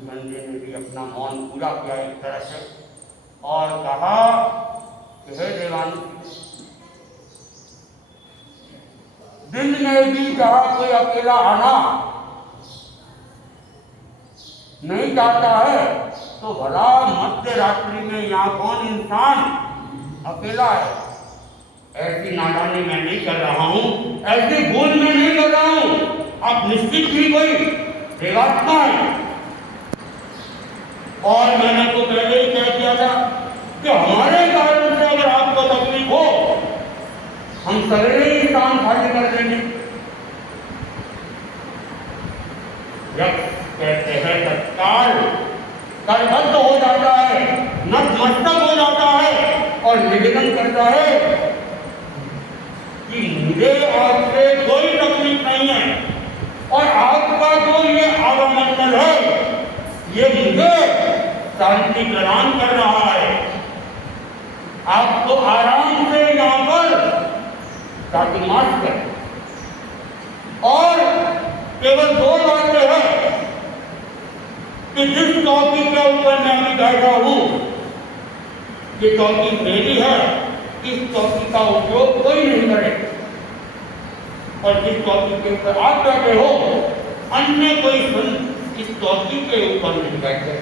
संजय ने भी अपना मौन पूरा किया एक तरह से और कहा कि हे देवानी, दिन में भी कहा कोई अकेला आना नहीं चाहता है तो भला मध्य रात्रि में यहाँ कौन इंसान अकेला है। ऐसी नादानी मैं नहीं कर रहा हूँ, ऐसी भूल मैं नहीं कर रहा हूँ। आप निश्चित ही कोई देवात्मा है। और मैंने तो पहले ही कह दिया था कि हमारे कारण से अगर आपको तकलीफ हो हम सवेरे ही काम खाली कर देंगे। कहते हैं तत्काल करबद्ध हो जाता है, नतमस्तक हो जाता है और निवेदन करता है कि मुझे आपसे कोई तकलीफ नहीं है और आपका जो ये आवामंडल है ये मुझे शांति प्रदान कर रहा है। आपको आराम से यहाँ पर चातुर्मास करें और केवल दो बातें हैं कि जिस चौकी के ऊपर मैं अभी बैठा हूँ ये चौकी मेरी है, इस चौकी का उपयोग कोई नहीं करे और जिस चौकी के ऊपर आप बैठे हो अन्य कोई इस चौकी के ऊपर नहीं बैठे।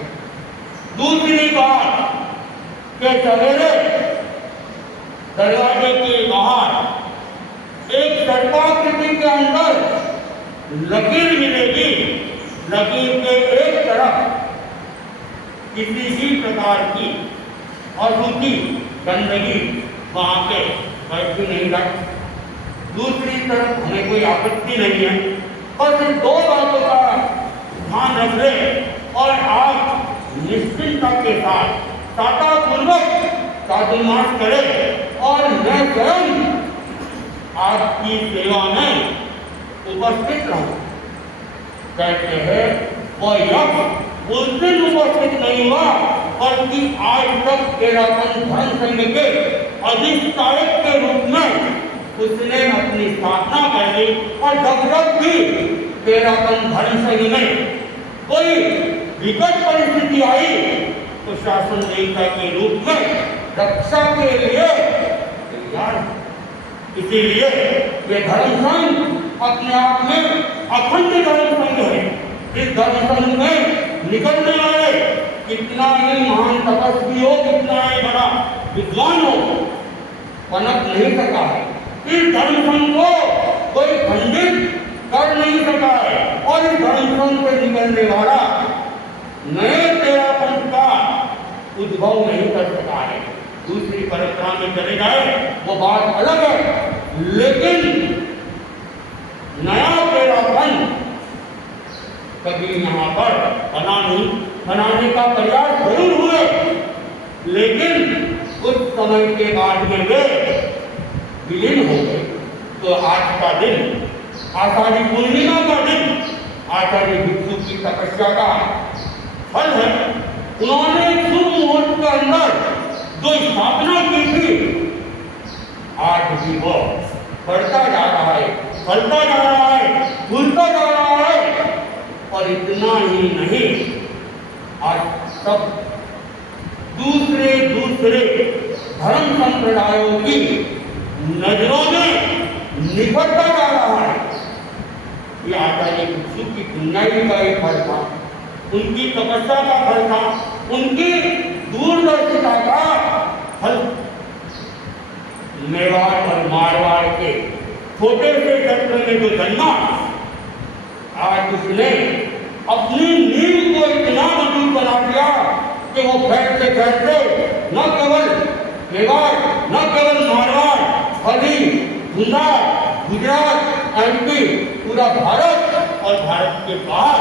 दूसरी बात कि सवेरे दरवाजे के बाहर एक सर्पाकृति के अंदर लकीर मिलेगी। लकीर के एक तरफ किसी भी प्रकार की अशुचि गंदगी वहाँ पे बैठी नहीं रख। दूसरी तरफ हमें कोई आपत्ति नहीं है, बस इन दो बातों का ध्यान रख ले और आप निश्चिंतता के साथ सातापूर्वक चातुर्मास करें और मैं स्वयं आपकी सेवा में उपस्थित रहूं। कहते हैं वो यज्ञ उस दिन उपस्थित नहीं हुआ, बल्कि आज तक तेरापन धर्म संघ के अधिष्ठायक के रूप में उसने अपनी स्थापना कर ली। और जब जब भी तेरापन धर्म संघ में कोई विकट परिस्थिति आई तो शासन देवता के रूप में रक्षा के लिए तैयार। इसीलिए ये धर्म संघ अपने आप में अखंड धर्म संघ है। इस धर्म संघ में निकलने वाले कितना ही महान तपस्वी हो, कितना ही बड़ा विद्वान हो, पनप नहीं सका है। इस धर्म संघ को कोई खंडित कर नहीं सका है और इस धर्म संघ से निकलने वाला नए तेरापंथ का उद्भव नहीं कर सका है। दूसरी परंपरा में चले जाए वो बात अलग है, लेकिन नया तेरापंथ कभी यहाँ पर बनाने का प्रयास जरूर हुए, लेकिन कुछ समय के बाद में वे विलीन हो गए। तो आज का दिन आषाढ़ी पूर्णिमा का दिन आचार्य भिक्षु की तपस्या का फल है। उन्होंने शुभ मुहूर्त के अंदर जो स्थापना की थी, आज भी वो बढ़ता जा रहा है, फलता जा रहा है, फूलता जा रहा है। और इतना ही नहीं, आज सब दूसरे धर्म संप्रदायों की नजरों में निकलता जा रहा है। ये आचार्य भिक्षु की पुण्याई का एक फल था, उनकी तपस्या का फल था, उनकी दूरदर्शिता का फल। मेवाड़ और मारवाड़ के छोटे से क्षेत्र में जो जन्मा, आज उसने अपनी नींव को इतना मजबूत बना दिया कि वो फैलते फैलते न केवल मेवाड़, न केवल मारवाड़, बल्कि गुजरात, एमपी, पूरा भारत और भारत के बाहर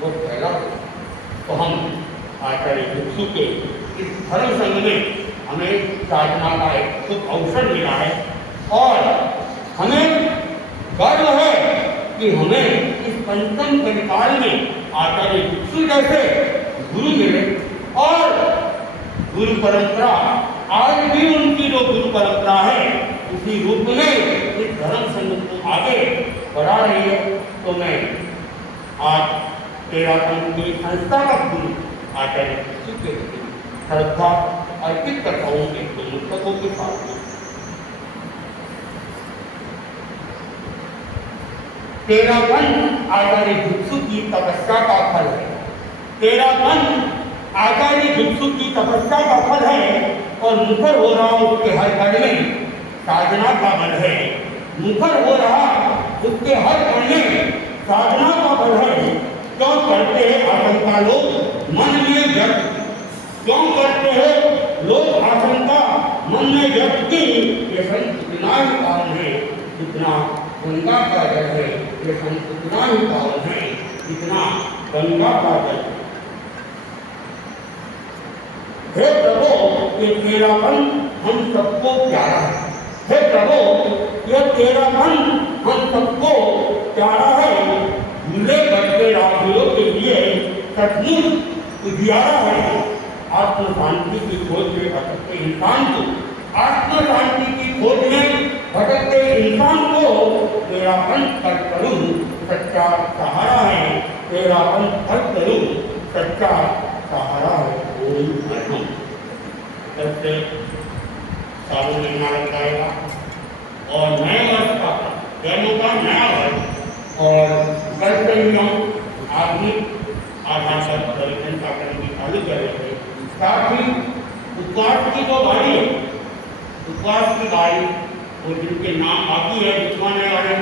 वो फैला। तो हम आचार्य भिक्षु के इस धर्म संघ में हमें साधना का एक शुभ अवसर मिला है और हमें गर्व है कि हमें इस पंचम कलिकाल में आचार्य भिक्षु जैसे गुरु मिले। और गुरु परंपरा आज भी उनकी जो गुरु परंपरा है उसी रूप में इस धर्म संघ को आगे बढ़ा रही है। तो मैं आज तेरापंथ की संस्था का गुरु आचार्य भिक्षु के प्रति श्रद्धा अर्पित करता हूँ एक पुस्तकों के साथ में। तेरापंथ आचार्य भिक्षु की तपस्या का फल है। तेरापंथ आचार्य भिक्षु की तपस्या का फल है और मुखर हो रहा उसके हर कण में साधना का बल है। मुखर हो रहा उसके हर कण में साधना का बल है। क्यों करते हैं आशंका लोग मन में व्यक्त, क्यों करते हैं लोग आशंका मन में व्यक्त की? ये संत इतना ही पावन है जितना गंगा का जल है। ये संत इतना ही पावन है जितना गंगा का जल है। हे प्रभु, ये तेरापंथ हम सबको प्यारा है। हे प्रभु, ये तेरापंथ हम सबको प्यारा है। भूले भटके रागियों के लिए सचमुच उजियारा है। आत्म शांति की खोज में भटकते इंसान को, आत्म शांति की खोज में भटकते इंसान को तेरापंथ कर करूं सच्चा सहारा है। तेरापंथ कर करूं सच्चा सहारा है। सबसे सावन महीना लग जाएगा और नए वर्ष का जैनों का नया वर्ष और कल से ही हम आधुनिक आधार पर परिवर्तन का कर्म चालू कर रहे थे। साथ ही उपवास की जो बारी है, उपवास की बारी और जिनके नाम बाकी है लिखवाने वाले,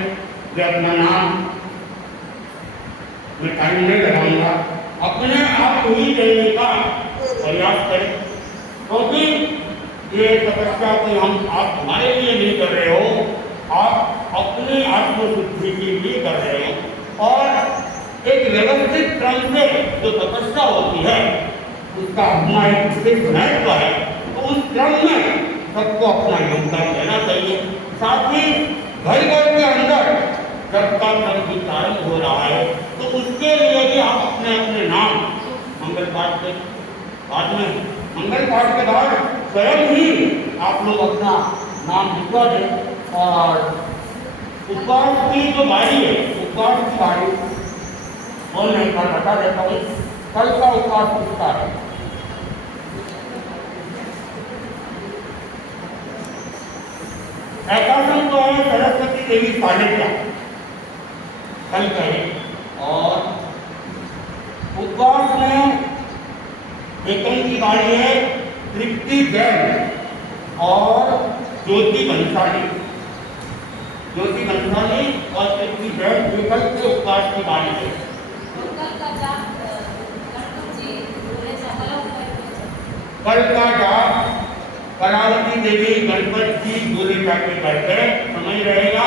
वे अपना नाम मैं टाइम नहीं लगाऊंगा, अपने आप ही देने का प्रयास करें, क्योंकि ये तपस्या कोई आप हमारे लिए नहीं कर रहे हो, आप अपनी आत्मशुद्धि के लिए कर रहे हो। और एक व्यवस्थित क्रम से जो तपस्या होती है उसका अपना एक विशेष महत्व है, तो उस क्रम में सबको अपना योगदान देना चाहिए। साथ ही घर के अंदर जब का क्रम विचारण हो रहा है तो उसके लिए भी आप अपने अपने नाम मंगल पाठ के बाद में, मंगल पाठ के बाद स्वयं ही आप लोग अपना नाम लिखवा दें। और उपवास की जो बारी है, उपवास की बारी बोल नहीं कर बता देता हूँ, कल का उपवास किसका है? एकादश तो है सरस्वती देवी सानिध्य, कल कहें। और उपवास में एकम की बारी है तृप्ति जैन और ज्योति बंसाली, ज्योति बंसाली और तृप्ति जैन एकल के उपवास की बारी है। कल का जाप करावती देवी गणपत जी दूरी जाके करके समय रहेगा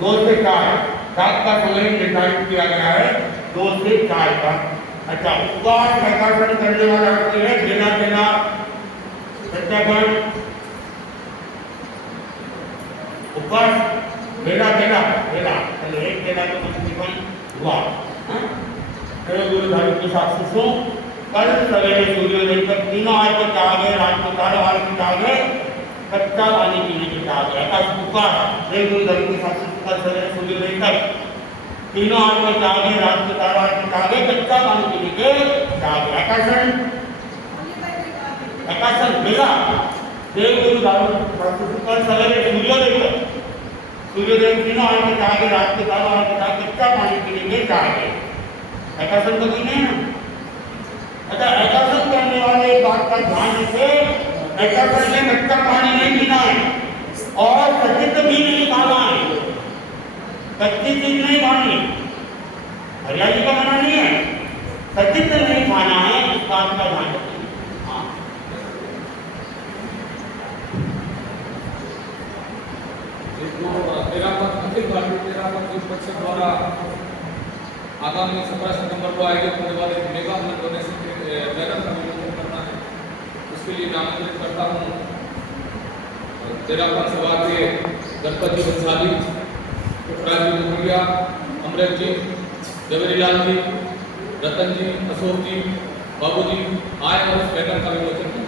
2 से 4, रात का समय निर्धारित किया गया है 2 से 4 का। अच्छा, उपवास एकादश करने वाला व्यक्ति है बिना बिना सत्याग्रह उपवास बेला बेला बेला चलो एक बेला तो कुछ निकल हुआ। गुरु धारी के साथ सुनो, कल सवेरे सूर्योदय तक तीनों आरती त्यागे, रात को 4 आरती त्यागे, कच्चा पानी पीने के त्यागे। ऐसा उपवास गुरु धारी के साथ कल सवेरे सूर्योदय तक तीनों आरती त्यागे, रात को 4 आरती त्यागे, कच्चा पानी पीने के त्यागे। आकाशन बेला देव गुरु धारी कल सवेरे सूर्योदय तक, सूर्योदय तीनों आरती त्यागे, रात को 4 आरती त्यागे, कच्चा पानी पीने के त्यागे। आकाशन तो कोई नहीं है। अच्छा, एकादश करने वाले एक बात का ध्यान रखें, एकादश में कच्चा पानी नहीं पीना है और सचित भी नहीं खाना है, कच्ची चीज नहीं खानी, हरियाली का मना नहीं है, सचित नहीं खाना है, इस बात का ध्यान रखें। हाँ, परिषद द्वारा आगामी 17 सितंबर को आयोजित होने वाले मेगा ब्लड डोनेशन के बैनर का विमोचन करना है। उसके लिए मैं आमंत्रित करता हूँ तेरापन सभा के गणपति बंसाली, राजीव मुखिया, अमृत जी, जवेरी लाल जी, रतन जी, अशोक जी, बाबू जी आए और उस बैनर का विमोचन करें।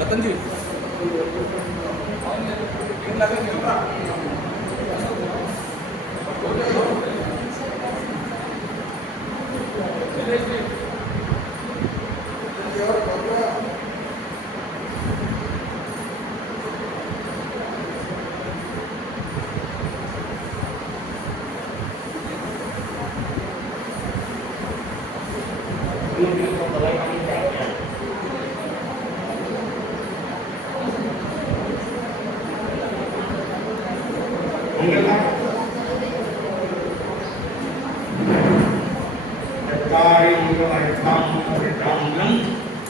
रतन जी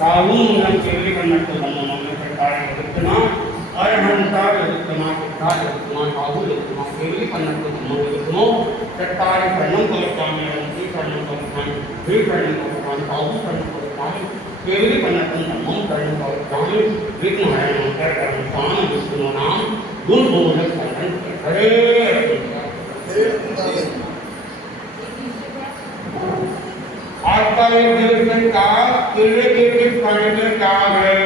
काहूनम केवली कन्नट्टु धम्ममं सर्कारे वित्तमा अरहंता वित्तमा सर्कारे वित्तमा काहू वित्तमा केवली कन्नट्टु धम्ममं वित्तमो सर्कारे शरणं गच्छामि अहंति शरणं गच्छामि हे शरणं गच्छामि काहू शरणं गच्छामि केवली कन्नट्टु धम्ममं शरणं गच्छामि विघ्नहरणं सर्वं कामं विष्णु नाम गुण बोधक शरण हरे आज का ये देश का केले के किस खाने में क्या है